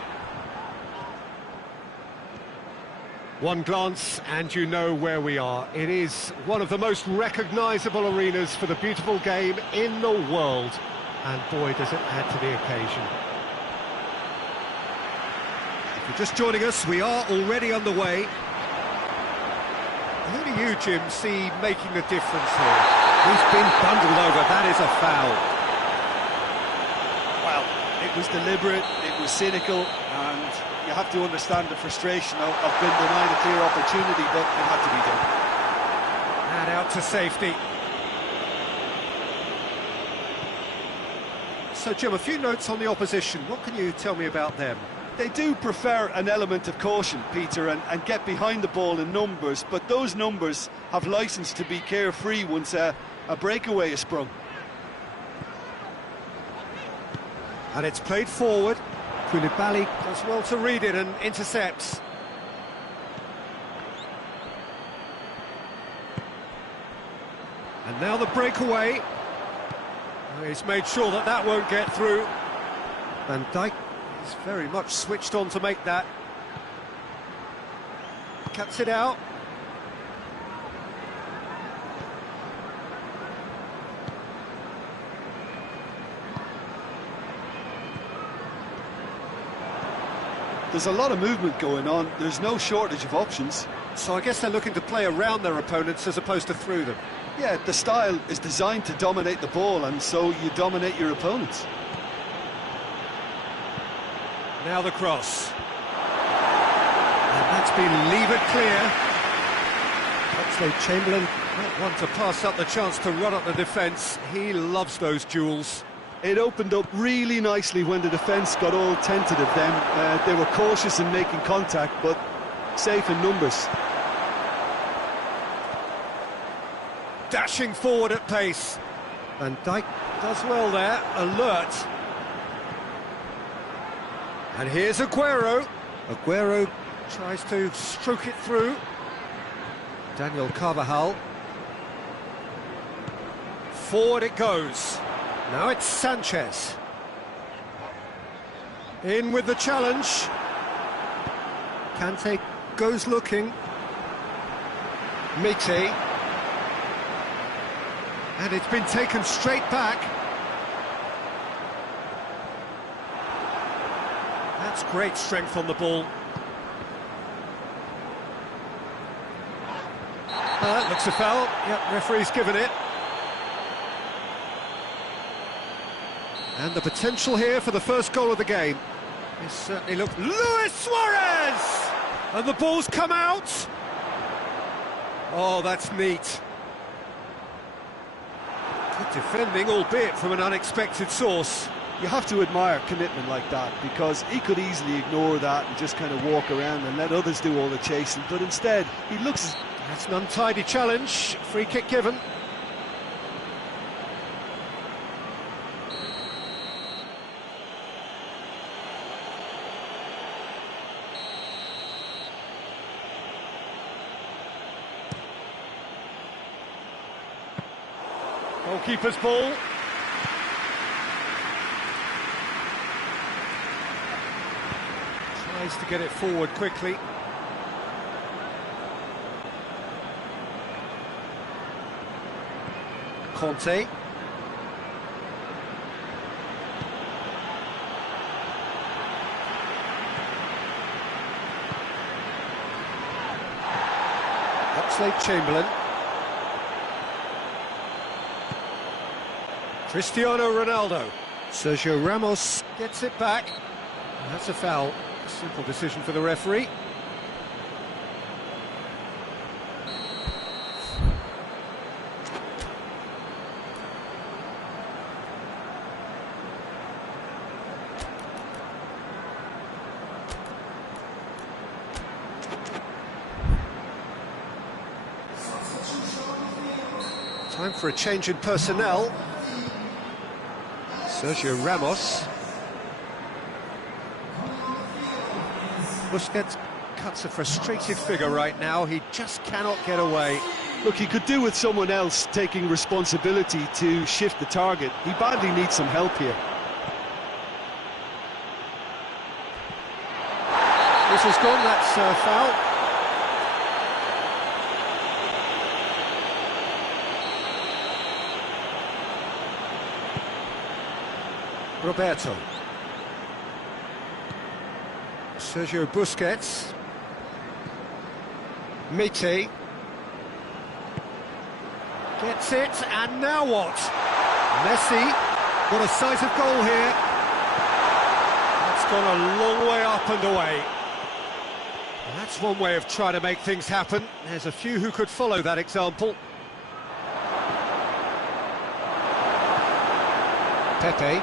One glance and you know where we are. It is one of the most recognisable arenas for the beautiful game in the world, and boy does it add to the occasion. If you're just joining us, we are already underway. Who do you, Jim, see making the difference here? He's been bundled over, that is a foul. Well, it was deliberate, it was cynical, and you have to understand the frustration of being denied a clear opportunity, but it had to be done. And out to safety. So, Jim, a few notes on the opposition. What can you tell me about them? They do prefer an element of caution, Peter, and get behind the ball in numbers, but those numbers have licence to be carefree once a breakaway is sprung. And it's played forward. Koulibaly does well to read it and intercepts. And now the breakaway. He's made sure that that won't get through. Van Dijk is very much switched on to make that. Cuts it out. There's a lot of movement going on, there's no shortage of options. So I guess they're looking to play around their opponents as opposed to through them. Yeah, the style is designed to dominate the ball, and so you dominate your opponents. Now the cross. And that's been levered clear. Oxlade-Chamberlain, not one to pass up the chance to run up the defence. He loves those duels. It opened up really nicely when the defence got all tentative then. They were cautious in making contact, but safe in numbers. Dashing forward at pace. Van Dijk does well there, alert. And here's Aguero. Aguero tries to stroke it through. Daniel Carvajal. Forward it goes. Now it's Sanchez. In with the challenge. Kante goes looking. Mite. And it's been taken straight back. That's great strength on the ball. That looks a foul. Yep, referee's given it. And the potential here for the first goal of the game. This certainly looks... Luis Suarez! And the ball's come out. Oh, that's neat. Good defending, albeit from an unexpected source. You have to admire commitment like that, because he could easily ignore that and just kind of walk around and let others do all the chasing, but instead he looks... That's an untidy challenge. Free kick given. Goalkeeper's ball. Tries to get it forward quickly. Conte. Oxlade-Chamberlain. Cristiano Ronaldo. Sergio Ramos gets it back. That's a foul. Simple decision for the referee. Time for a change in personnel. Sergio Ramos. Busquets cuts a frustrated figure right now. He just cannot get away. Look, he could do with someone else taking responsibility to shift the target. He badly needs some help here. This has gone, that's a foul. Roberto. Sergio Busquets. Mite. Gets it, and now what? Messi. What a sight of goal here. That's gone a long way up and away. That's one way of trying to make things happen. There's a few who could follow that example. Pepe.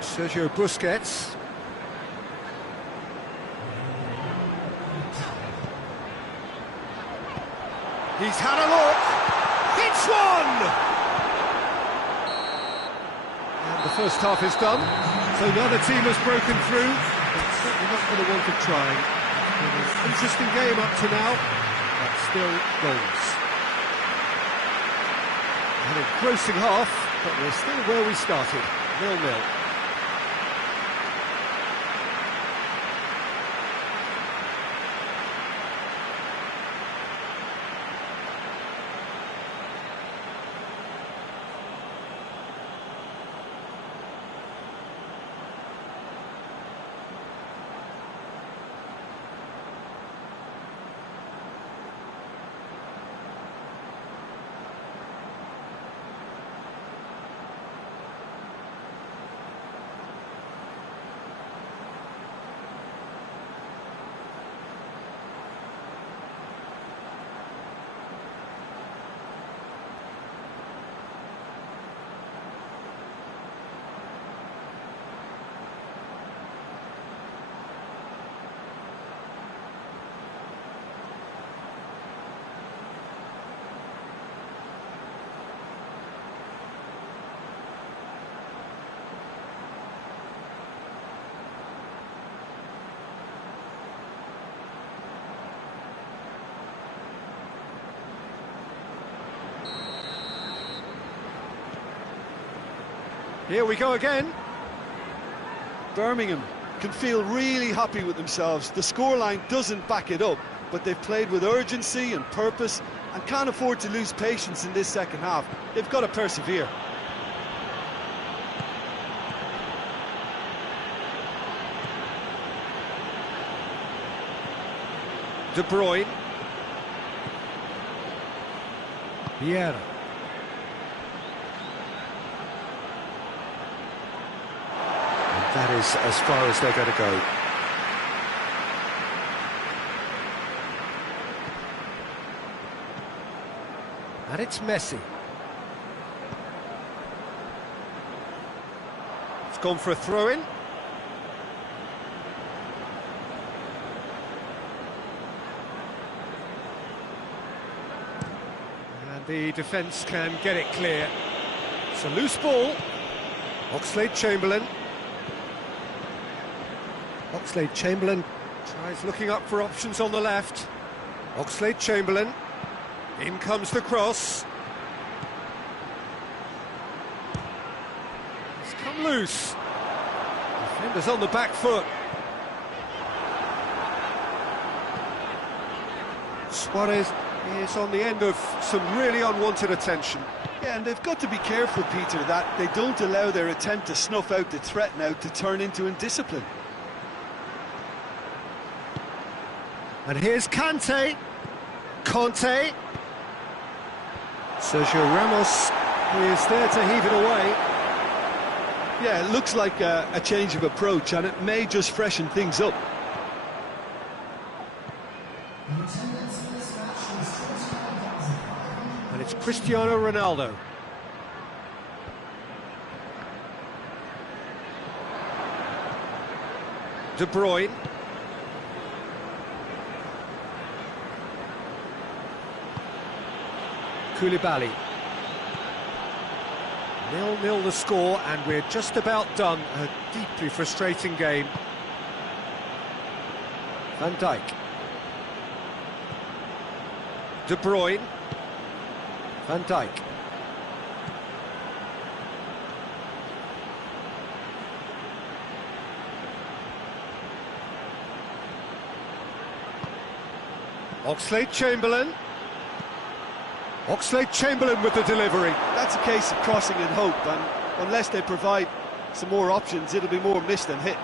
Sergio Busquets. He's had a look. It's one! And the first half is done. So now the team has broken through. It's certainly not for the want of trying. It's been an interesting game up to now, but still goals. An engrossing half, but we're still where we started, 0-0. Here we go again. Birmingham can feel really happy with themselves. The scoreline doesn't back it up, but they've played with urgency and purpose and can't afford to lose patience in this second half. They've got to persevere. De Bruyne. Vieira. That is as far as they're going to go. And it's Messi. It's gone for a throw-in. And the defence can get it clear. It's a loose ball. Oxlade-Chamberlain. Oxlade-Chamberlain tries looking up for options on the left. Oxlade-Chamberlain. In comes the cross. It's come loose. Defender's on the back foot. Suarez is on the end of some really unwanted attention. Yeah, and they've got to be careful, Peter, that they don't allow their attempt to snuff out the threat now to turn into indiscipline. And here's Kante. Conte. Sergio Ramos is there to heave it away. Yeah, it looks like a change of approach, and it may just freshen things up. And it's Cristiano Ronaldo. De Bruyne. Koulibaly. 0-0 the score, and we're just about done. A deeply frustrating game. Van Dijk. De Bruyne. Van Dijk. Oxlade-Chamberlain. Oxlade-Chamberlain with the delivery. That's a case of crossing in hope, and unless they provide some more options, it'll be more missed than hit.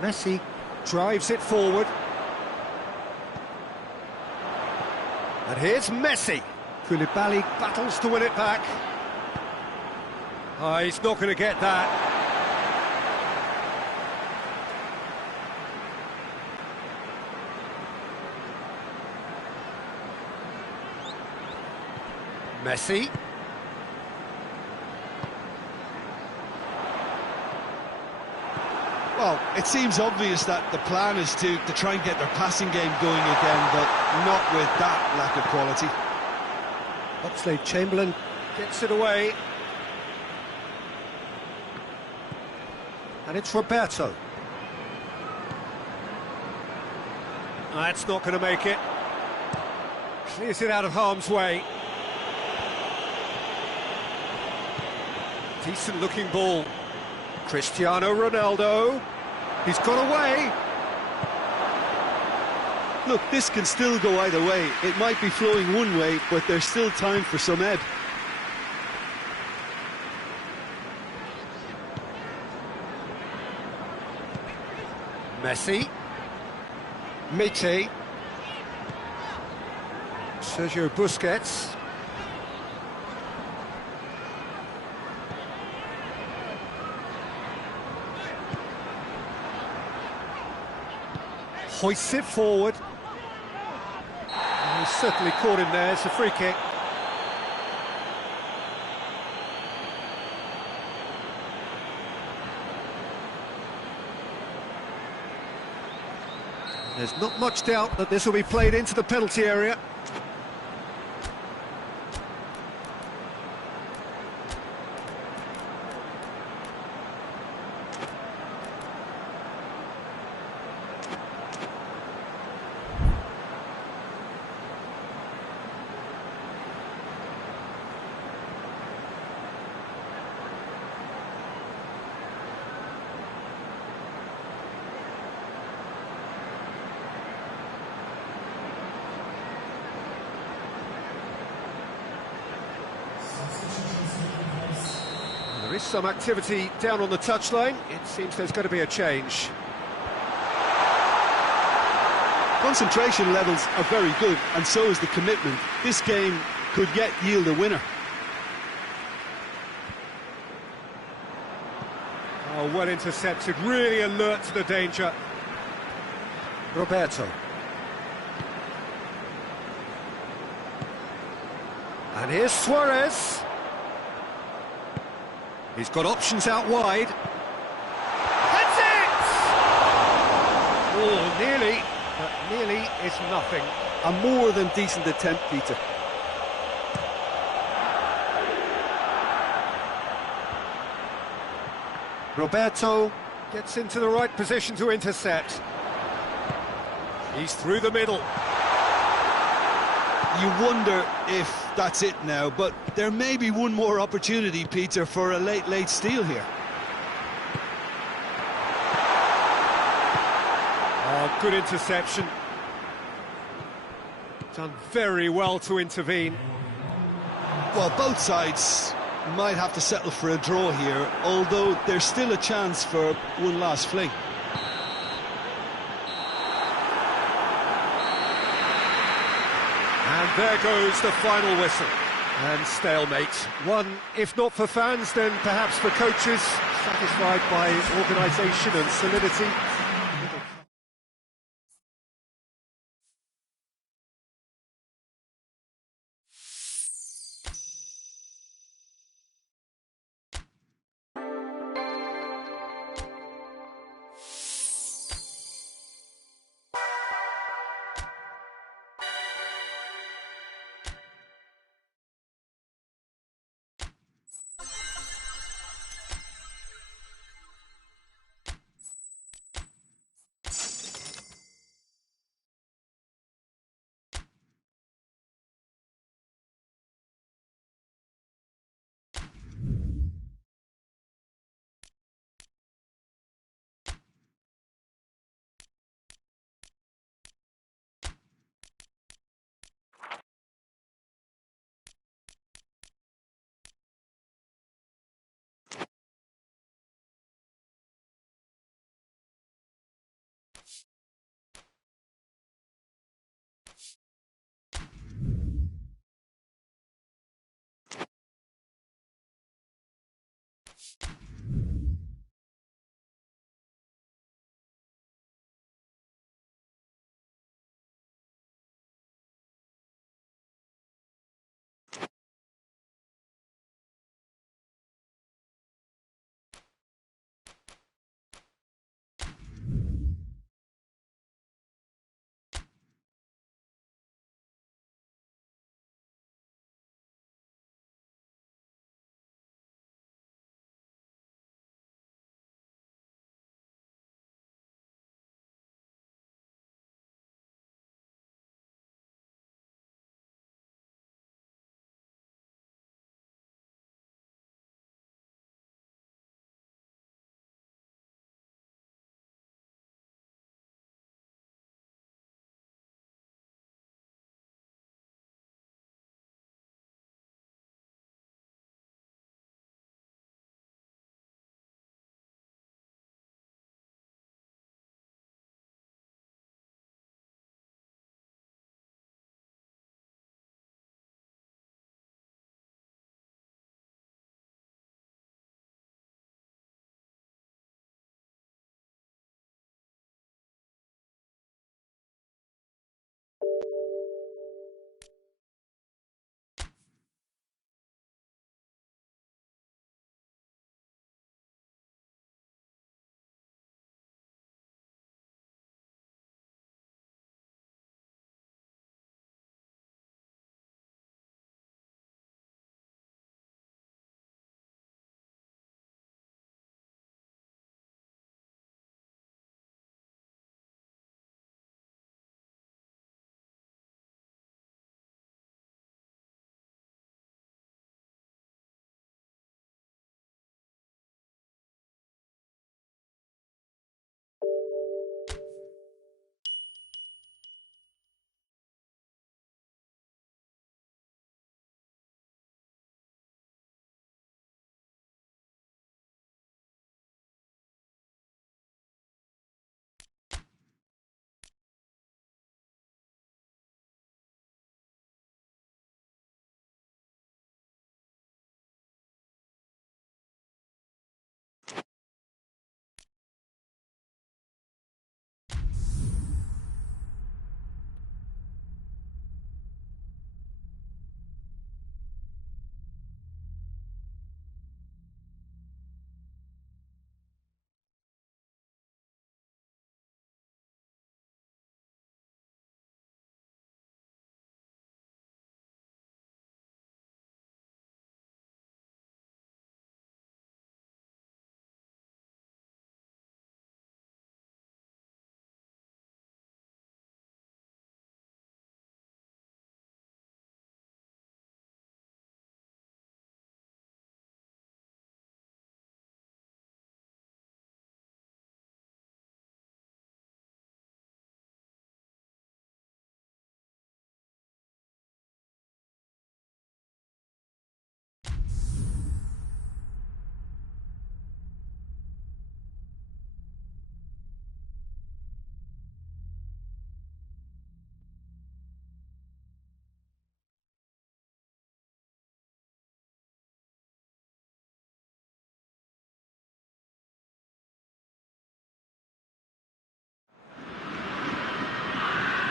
Messi drives it forward. And here's Messi. Koulibaly battles to win it back. Oh, he's not going to get that. Messi. Well, it seems obvious that the plan is to try and get their passing game going again, but not with that lack of quality. Oxlade-Chamberlain gets it away. And it's Roberto. That's not going to make it. Clears it out of harm's way. Decent looking ball. Cristiano Ronaldo. He's got away. Look, this can still go either way. It might be flowing one way, but there's still time for some ebb. Messi. Mite. Sergio Busquets. Hoists it forward. He's certainly caught him there. It's a free kick. There's not much doubt that this will be played into the penalty area. There is some activity down on the touchline. It seems there's going to be a change. Concentration levels are very good, and so is the commitment. This game could yet yield a winner. Oh, well intercepted, really alert to the danger. Roberto. And here's Suarez. He's got options out wide. That's it! Oh, nearly, but nearly is nothing. A more than decent attempt, Peter. Roberto gets into the right position to intercept. He's through the middle. You wonder if that's it now, but there may be one more opportunity, Peter, for a late steal here. Oh, good interception. Done very well to intervene. Well, both sides might have to settle for a draw here, although there's still a chance for one last fling. And there goes the final whistle. And stalemate. One, if not for fans, then perhaps for coaches, satisfied by organisation and solidity.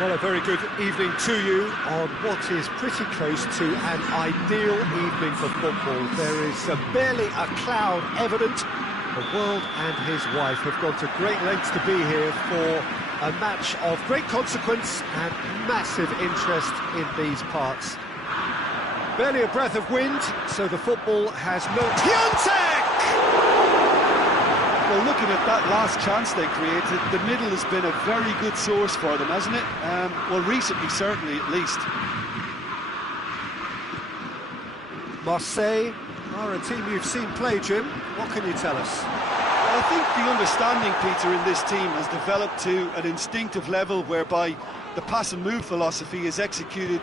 Well, a very good evening to you on what is pretty close to an ideal evening for football. There is barely a cloud evident. The world and his wife have gone to great lengths to be here for a match of great consequence and massive interest in these parts. Barely a breath of wind, so the football has no... Piontek! Well, looking at that last chance they created, the middle has been a very good source for them, hasn't it? Well, recently, certainly, at least. Marseille are a team you've seen play, Jim. What can you tell us? Well, I think the understanding, Peter, in this team has developed to an instinctive level whereby the pass and move philosophy is executed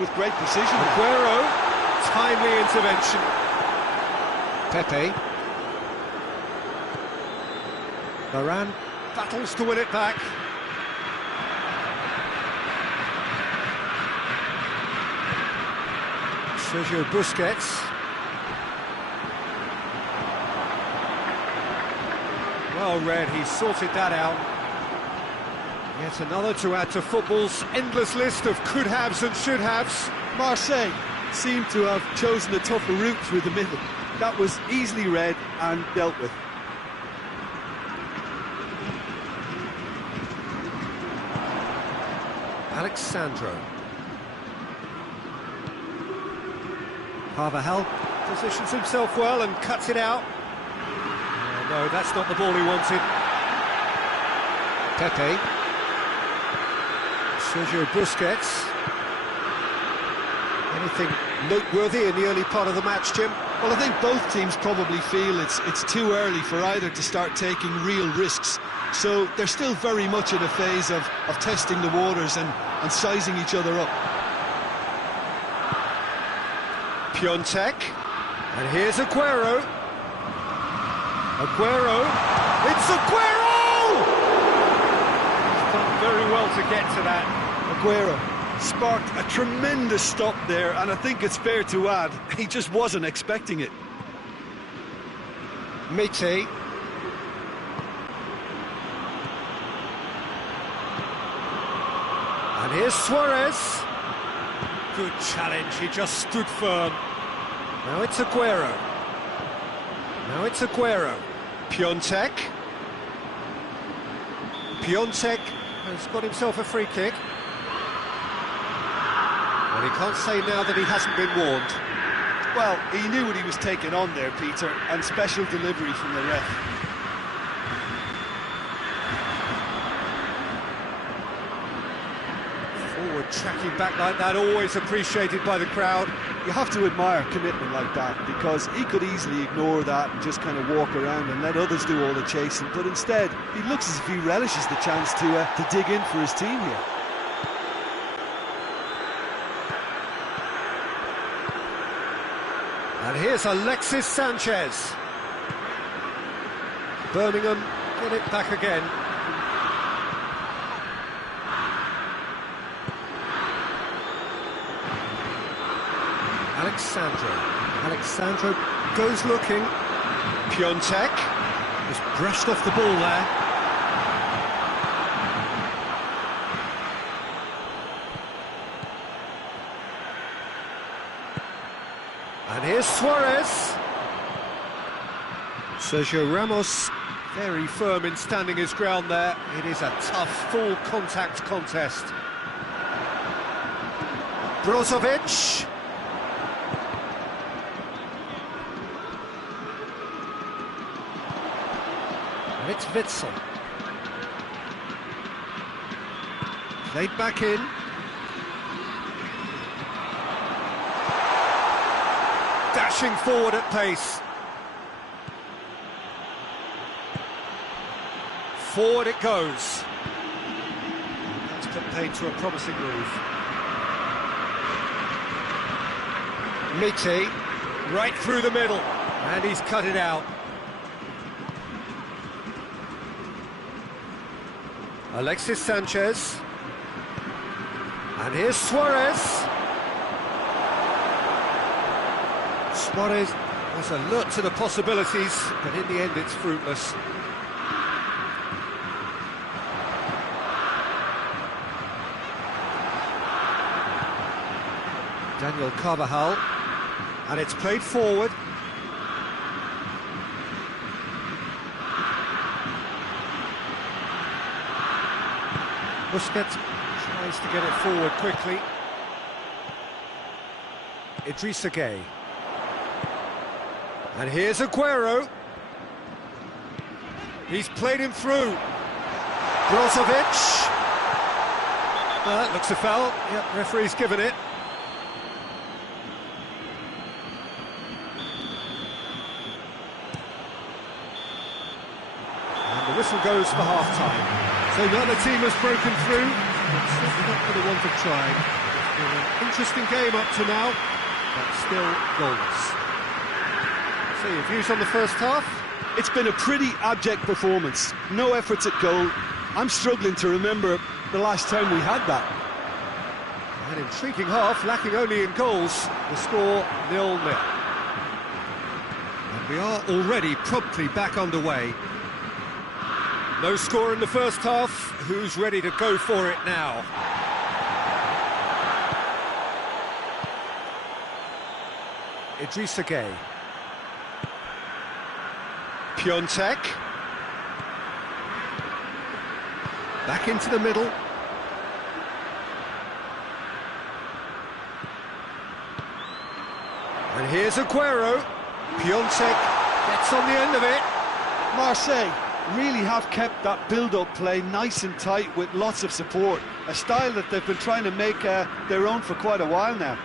with great precision. Aguero, timely intervention. Pepe. Varane battles to win it back. Sergio Busquets. Well read, he sorted that out. Yet another to add to football's endless list of could-haves and should-haves. Marseille seemed to have chosen a tougher route through the middle. That was easily read and dealt with. Alexandro. Carvajal positions himself well and cuts it out. Oh, no, that's not the ball he wanted. Pepe. Sergio Busquets. Anything noteworthy in the early part of the match, Jim? Well, I think both teams probably feel it's too early for either to start taking real risks. So they're still very much in a phase of testing the waters and sizing each other up. Piontek. And here's Aguero. Aguero. It's Aguero! He's done very well to get to that. Aguero sparked a tremendous stop there, and I think it's fair to add, he just wasn't expecting it. Mite. And here's Suarez. Good challenge, he just stood firm. Now it's Aguero. Now it's Aguero. Piontek. Piontek has got himself a free kick. And he can't say now that he hasn't been warned. Well, he knew what he was taking on there, Peter, and special delivery from the ref. Forward tracking back like that, always appreciated by the crowd. You have to admire commitment like that, because he could easily ignore that and just kind of walk around and let others do all the chasing, but instead, he looks as if he relishes the chance to dig in for his team here. And here's Alexis Sanchez. Birmingham get it back again. Alexandro goes looking. Piontek just brushed off the ball there. And here's Suarez. Sergio Ramos, very firm in standing his ground there. It is a tough, full contact contest. Brozovic. And it's Witsel. Played back in. Dashing forward at pace. Forward it goes. That's put paid to a promising move. Mite, right through the middle, and he's cut it out. Alexis Sanchez. And here's Suarez. Suarez was alert to the possibilities, but in the end it's fruitless. Daniel Carvajal, and it's played forward. Busquets tries to get it forward quickly. Idrissa Gueye. And here's Aguero. He's played him through. Brozovic. That looks a foul. Yep, referee's given it. And the whistle goes for half-time. So neither team has broken through. It's certainly not for the want of trying. It's been an interesting game up to now, but still goalless. So your views on the first half? It's been a pretty abject performance. No efforts at goal. I'm struggling to remember the last time we had that. An intriguing half, lacking only in goals. The score 0-0. And we are already promptly back underway. No score in the first half. Who's ready to go for it now? Idrissa Gueye. Piontek. Back into the middle. And here's Aguero. Piontek gets on the end of it. Marseille really have kept that build-up play nice and tight with lots of support, a style that they've been trying to make their own for quite a while now.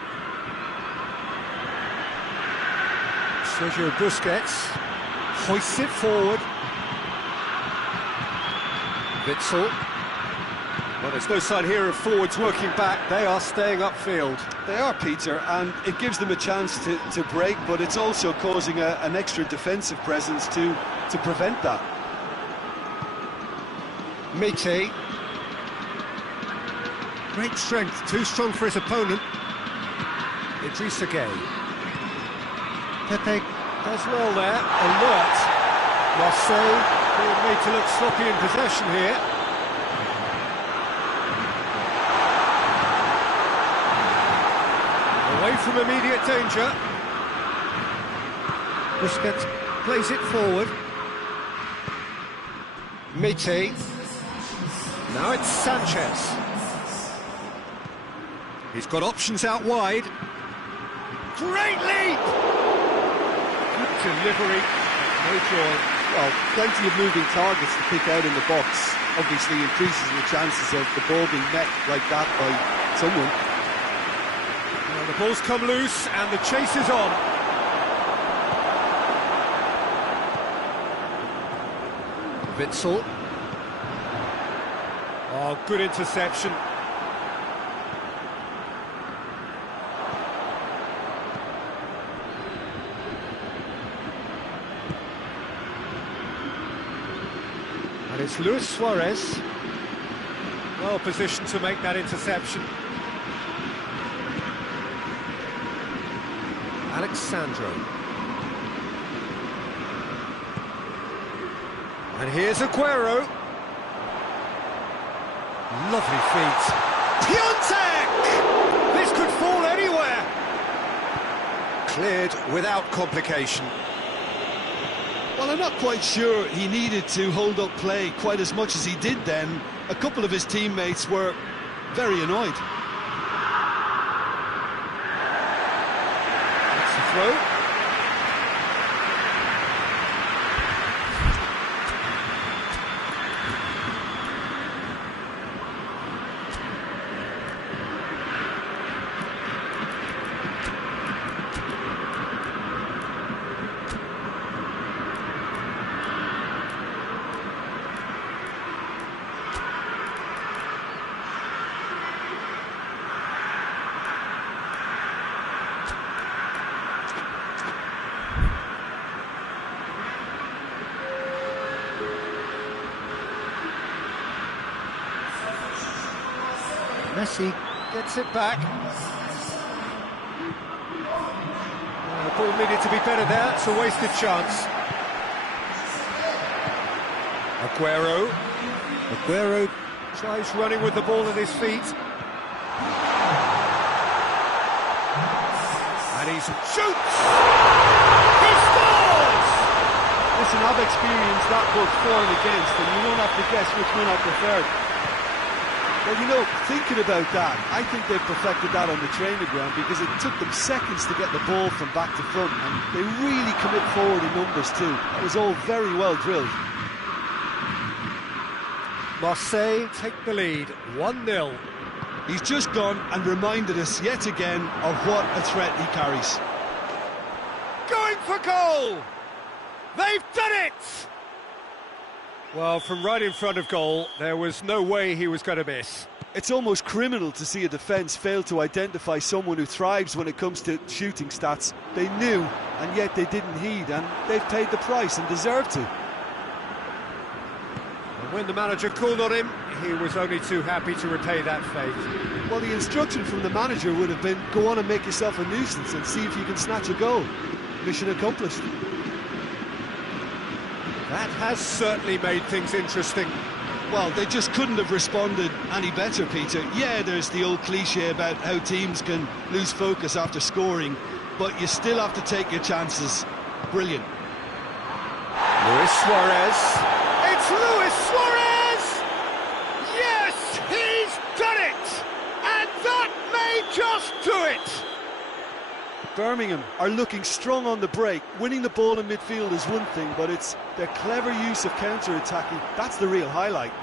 Sergio Busquets hoists it forward. Witsel. Well, there's no sign here of forwards working back. They are staying upfield. They are, Peter, and it gives them a chance to break, but it's also causing an extra defensive presence to prevent that. Mite. Great strength, too strong for his opponent. Idrissa Gueye. Pepe does well there, alert. Marseille being made to look sloppy in possession here. Away from immediate danger. Busquets plays it forward. Mite. Now it's Sanchez. He's got options out wide. Great leap! Good delivery, no joy. Well, plenty of moving targets to pick out in the box. Obviously increases the chances of the ball being met like that by someone. Well, the ball's come loose and the chase is on. Witsel. Oh, good interception. And it's Luis Suarez. Well positioned to make that interception. Alexandro. And here's Aguero. Lovely feet. Piontek! This could fall anywhere. Cleared without complication. Well, I'm not quite sure he needed to hold up play quite as much as he did then. A couple of his teammates were very annoyed. That's the throw. Messi gets it back. The ball needed to be better there, it's a wasted chance. Aguero. Aguero tries running with the ball at his feet. And he shoots! He scores! Listen, I've experienced that both for and against, and you don't have to guess which one I preferred. Well, you know, thinking about that, I think they perfected that on the training ground because it took them seconds to get the ball from back to front, and they really commit forward in numbers too. That was all very well drilled. Marseille take the lead, 1-0. He's just gone and reminded us yet again of what a threat he carries. Going for goal! They've done it! Well, from right in front of goal, there was no way he was going to miss. It's almost criminal to see a defence fail to identify someone who thrives when it comes to shooting stats. They knew, and yet they didn't heed, and they've paid the price and deserve to. And when the manager called on him, he was only too happy to repay that fate. Well, the instruction from the manager would have been, go on and make yourself a nuisance and see if you can snatch a goal. Mission accomplished. That has certainly made things interesting. Well, they just couldn't have responded any better, Peter. Yeah, there's the old cliche about how teams can lose focus after scoring, but you still have to take your chances. Brilliant. Luis Suarez. It's Luis Suarez! Yes, he's done it! And that may just do it! Birmingham are looking strong on the break. Winning the ball in midfield is one thing, but it's their clever use of counter-attacking. That's the real highlight.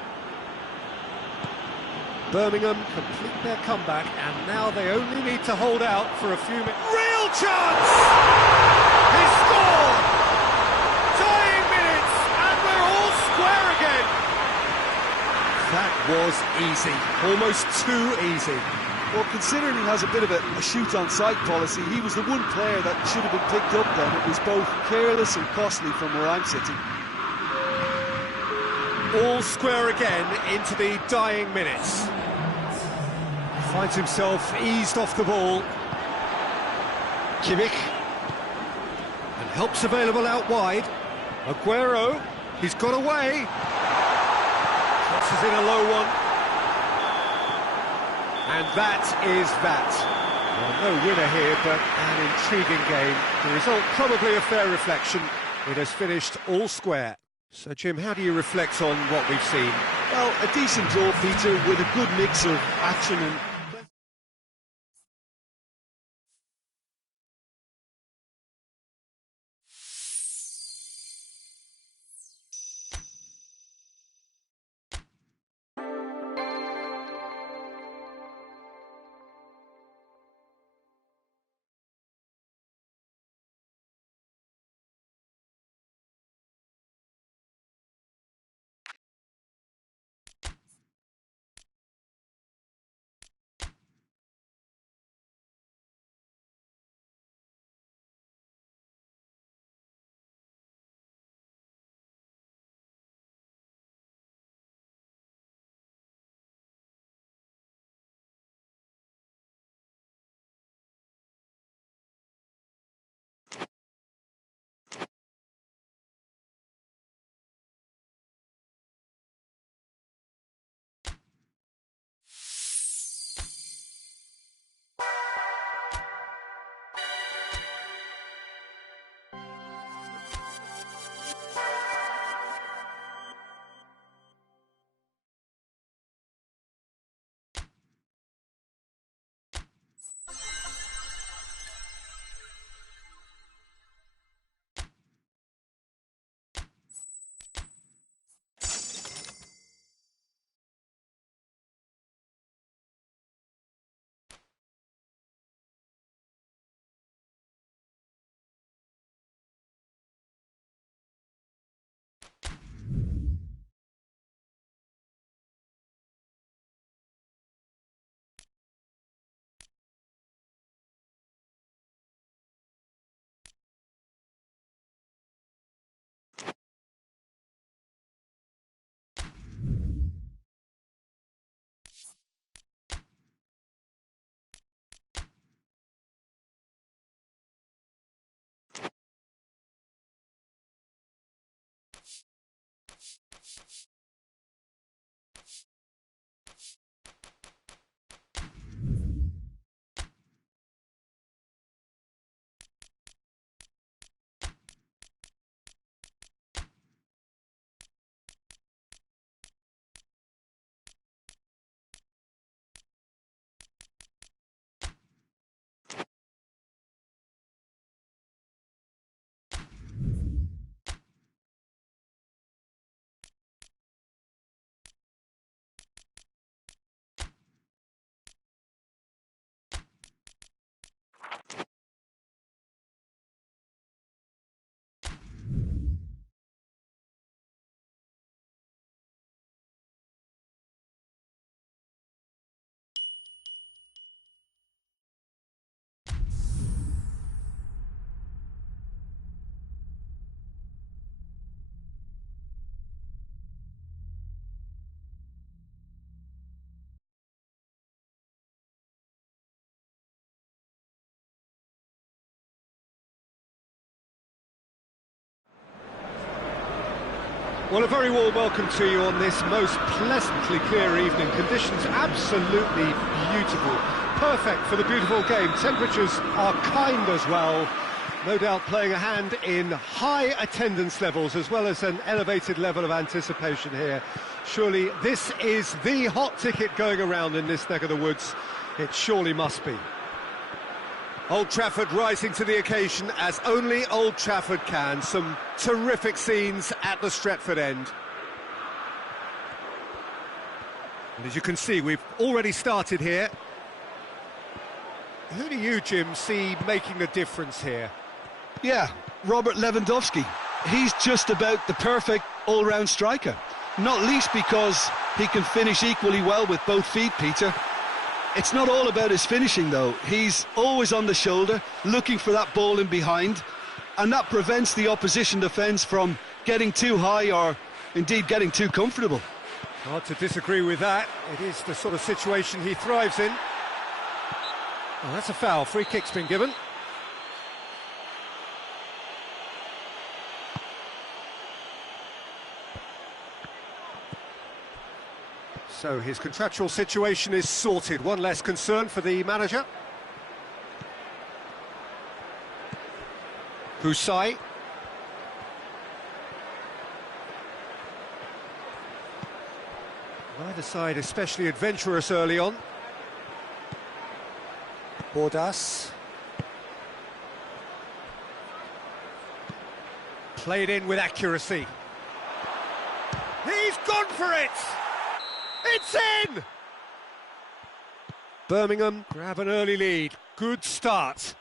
Birmingham complete their comeback, and now they only need to hold out for a few minutes. Real chance! He scored! Tying minutes, and we're all square again. That was easy, almost too easy. Well, considering he has a bit of a shoot-on-sight policy, he was the one player that should have been picked up then. It was both careless and costly from where I'm sitting. All square again into the dying minutes. Finds himself eased off the ball. Kimmich. And help's available out wide. Aguero. He's got away. Crosses in a low one. And that is that. Well, no winner here, but an intriguing game. The result probably a fair reflection. It has finished all square. So, Jim, how do you reflect on what we've seen? Well, a decent draw, Peter, with a good mix of action and Well, a very warm welcome to you on this most pleasantly clear evening. Conditions absolutely beautiful. Perfect for the beautiful game. Temperatures are kind as well. No doubt playing a hand in high attendance levels as well as an elevated level of anticipation here. Surely this is the hot ticket going around in this neck of the woods. It surely must be. Old Trafford rising to the occasion as only Old Trafford can. Some terrific scenes at the Stretford end. And as you can see, we've already started here. Who do you, Jim, see making the difference here? Yeah, Robert Lewandowski. He's just about the perfect all-round striker. Not least because he can finish equally well with both feet, Peter. It's not all about his finishing, though. He's always on the shoulder, looking for that ball in behind, and that prevents the opposition defence from getting too high or, indeed, getting too comfortable. Hard to disagree with that. It is the sort of situation he thrives in. Oh, that's a foul. Free kick's been given. So his contractual situation is sorted. One less concern for the manager. Husai. Neither side especially adventurous early on. Bordas. Played in with accuracy. He's gone for it! It's in! Birmingham grab an early lead. Good start.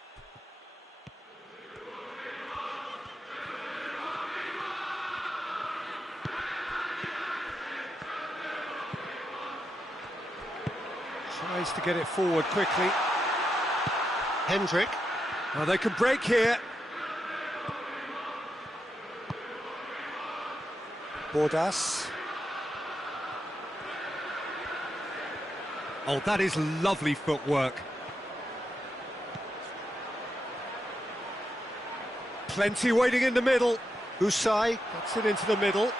Tries to get it forward quickly. Hendrick. Now they can break here. Bordas. Oh, that is lovely footwork. Plenty waiting in the middle. Husai gets it into the middle.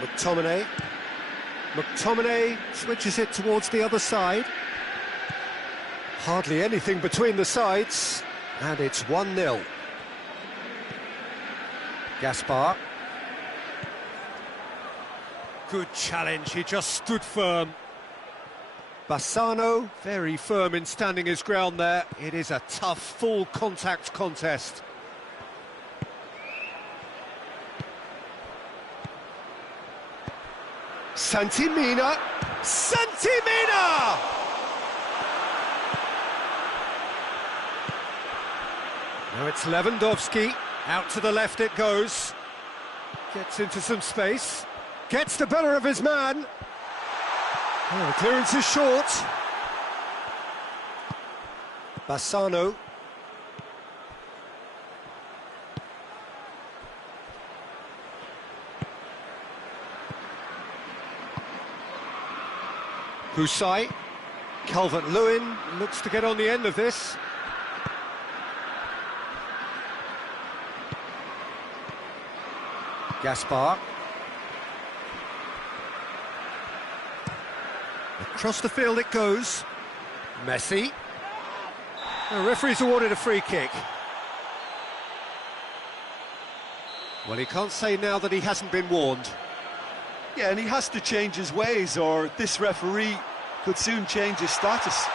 McTominay. McTominay switches it towards the other side. Hardly anything between the sides. And it's 1-0. Gaspar. Good challenge, he just stood firm. Bassano, very firm in standing his ground there. It is a tough, full contact contest. Santimina! Santimina! Now it's Lewandowski, out to the left it goes, gets into some space, gets the better of his man, oh, the clearance is short. Bassano. Husai, Calvert-Lewin looks to get on the end of this. Gaspar. Across the field it goes. Messi. The referee's awarded a free kick. Well, he can't say now that he hasn't been warned. Yeah, and he has to change his ways, or this referee could soon change his status.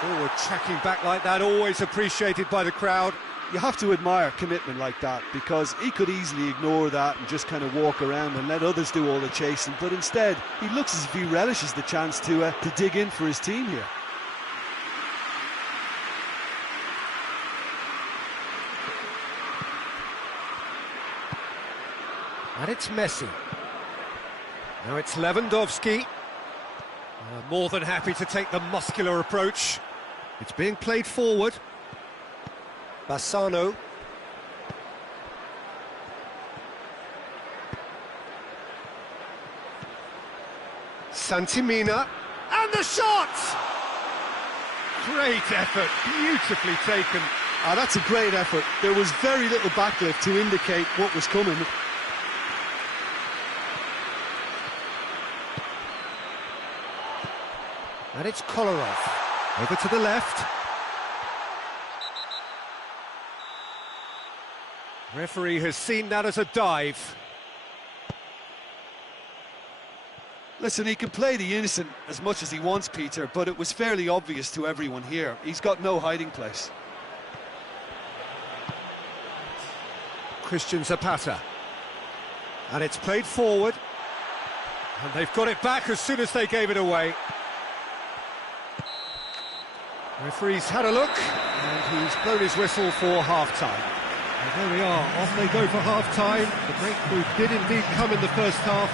Forward tracking back like that, always appreciated by the crowd. You have to admire commitment like that, because he could easily ignore that and just kind of walk around and let others do all the chasing, but instead he looks as if he relishes the chance to dig in for his team here. And it's Messi. Now it's Lewandowski. More than happy to take the muscular approach. It's being played forward. Bassano. Santimina. And the shot! Great effort, beautifully taken. Ah, that's a great effort. There was very little backlift to indicate what was coming. And it's Kolarov. Over to the left. Referee has seen that as a dive. Listen, he can play the innocent as much as he wants, Peter, but it was fairly obvious to everyone here. He's got no hiding place. Christian Zapata. And it's played forward. And they've got it back as soon as they gave it away. Referee's had a look, and he's blown his whistle for half-time. And there we are, off they go for half-time. The breakthrough did indeed come in the first half,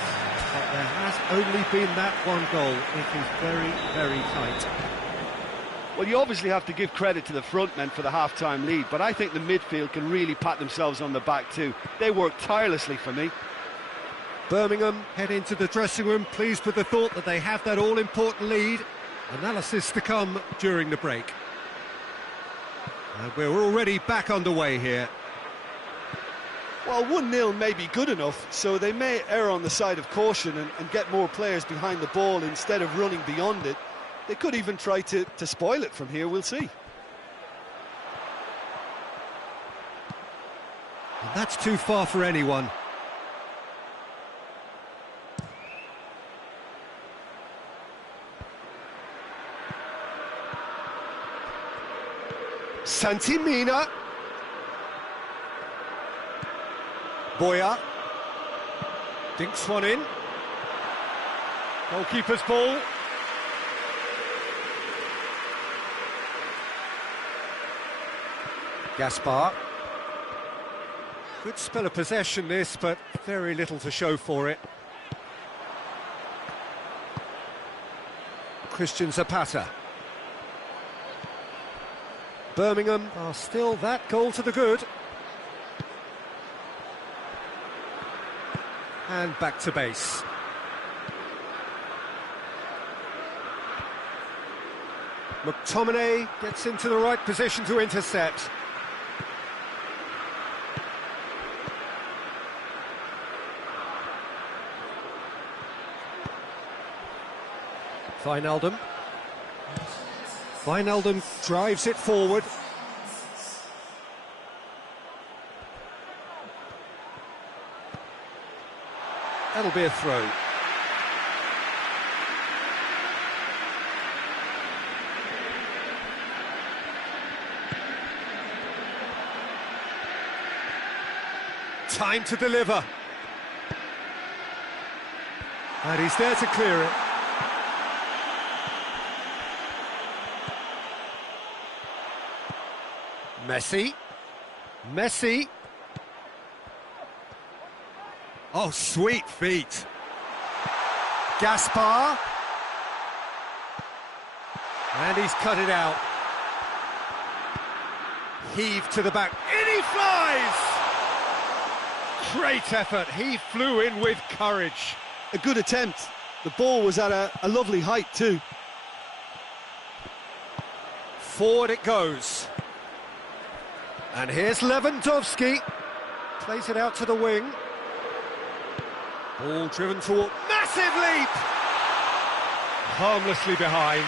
but there has only been that one goal. It is very, very tight. Well, you obviously have to give credit to the front men for the half-time lead, but I think the midfield can really pat themselves on the back too. They worked tirelessly for me. Birmingham head into the dressing room, pleased with the thought that they have that all-important lead. Analysis to come during the break. And we're already back underway here. Well, 1-0 may be good enough, so they may err on the side of caution and get more players behind the ball instead of running beyond it. They could even try to spoil it from here, we'll see. And that's too far for anyone. Santimina. Boya. Dinks one in. Goalkeeper's ball. Gaspar. Good spell of possession this, but very little to show for it. Christian Zapata. Birmingham are still that goal to the good. And back to base. McTominay gets into the right position to intercept. Wijnaldum. Wijnaldum drives it forward. That'll be a throw. Time to deliver. And he's there to clear it. Messi. Oh, sweet feet. Gaspar. And he's cut it out. Heave to the back. In he flies! Great effort. He flew in with courage. A good attempt. The ball was at a lovely height too. Forward it goes. And here's Lewandowski. Plays it out to the wing. Ball driven toward... Massive leap! Harmlessly behind.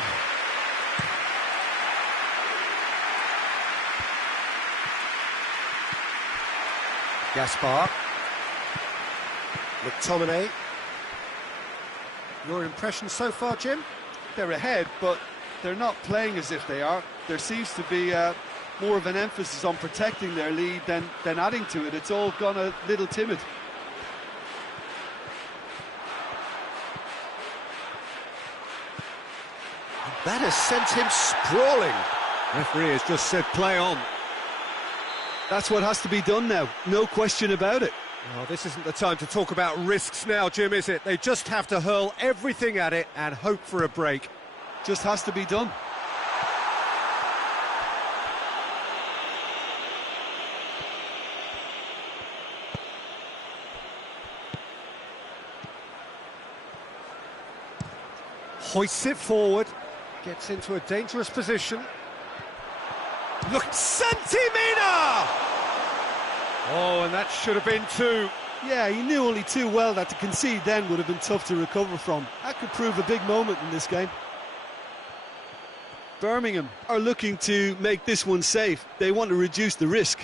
Gaspar. McTominay. Your impression so far, Jim? They're ahead, but they're not playing as if they are. There seems to be more of an emphasis on protecting their lead than adding to it. It's all gone a little timid. That has sent him sprawling. Referee has just said play on. That's what has to be done now, no question about it. Well, this isn't the time to talk about risks now, Jim, is it? They just have to hurl everything at it and hope for a break. Just has to be done. Hoists it forward, gets into a dangerous position. Look, Santi-Mina! Oh, and that should have been two. Yeah, he knew only too well that to concede then would have been tough to recover from. That could prove a big moment in this game. Birmingham are looking to make this one safe. They want to reduce the risk.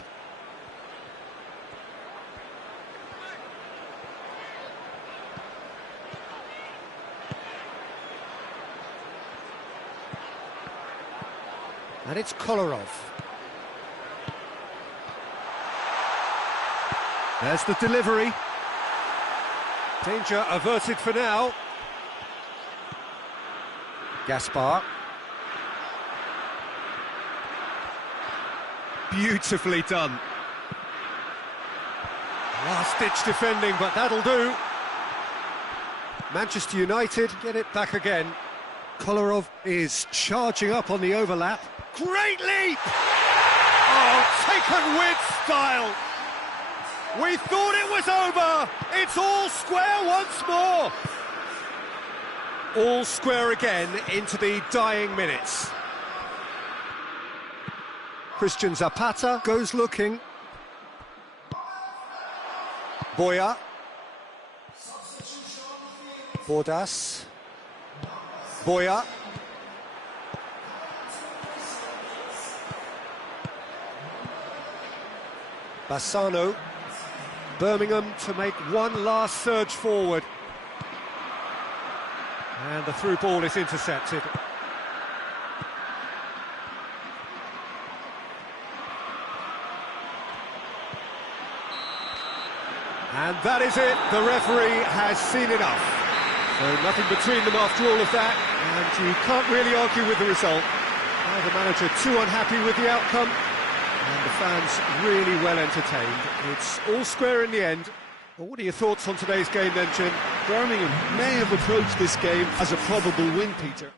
And it's Kolarov. There's the delivery. Danger averted for now. Gaspar. Beautifully done. Last-ditch defending, but that'll do. Manchester United get it back again. Kolarov is charging up on the overlap. Great leap! Oh, taken with style. We thought it was over. It's all square once more. All square again into the dying minutes. Christian Zapata goes looking. Boya. Bordas. Boya. Bassano. Birmingham to make one last surge forward. And the through ball is intercepted. And that is it. The referee has seen enough. So nothing between them after all of that, and you can't really argue with the result. Now the manager too unhappy with the outcome, and the fans really well entertained. It's all square in the end. Well, what are your thoughts on today's game then, Jim? Birmingham may have approached this game as a probable win, Peter.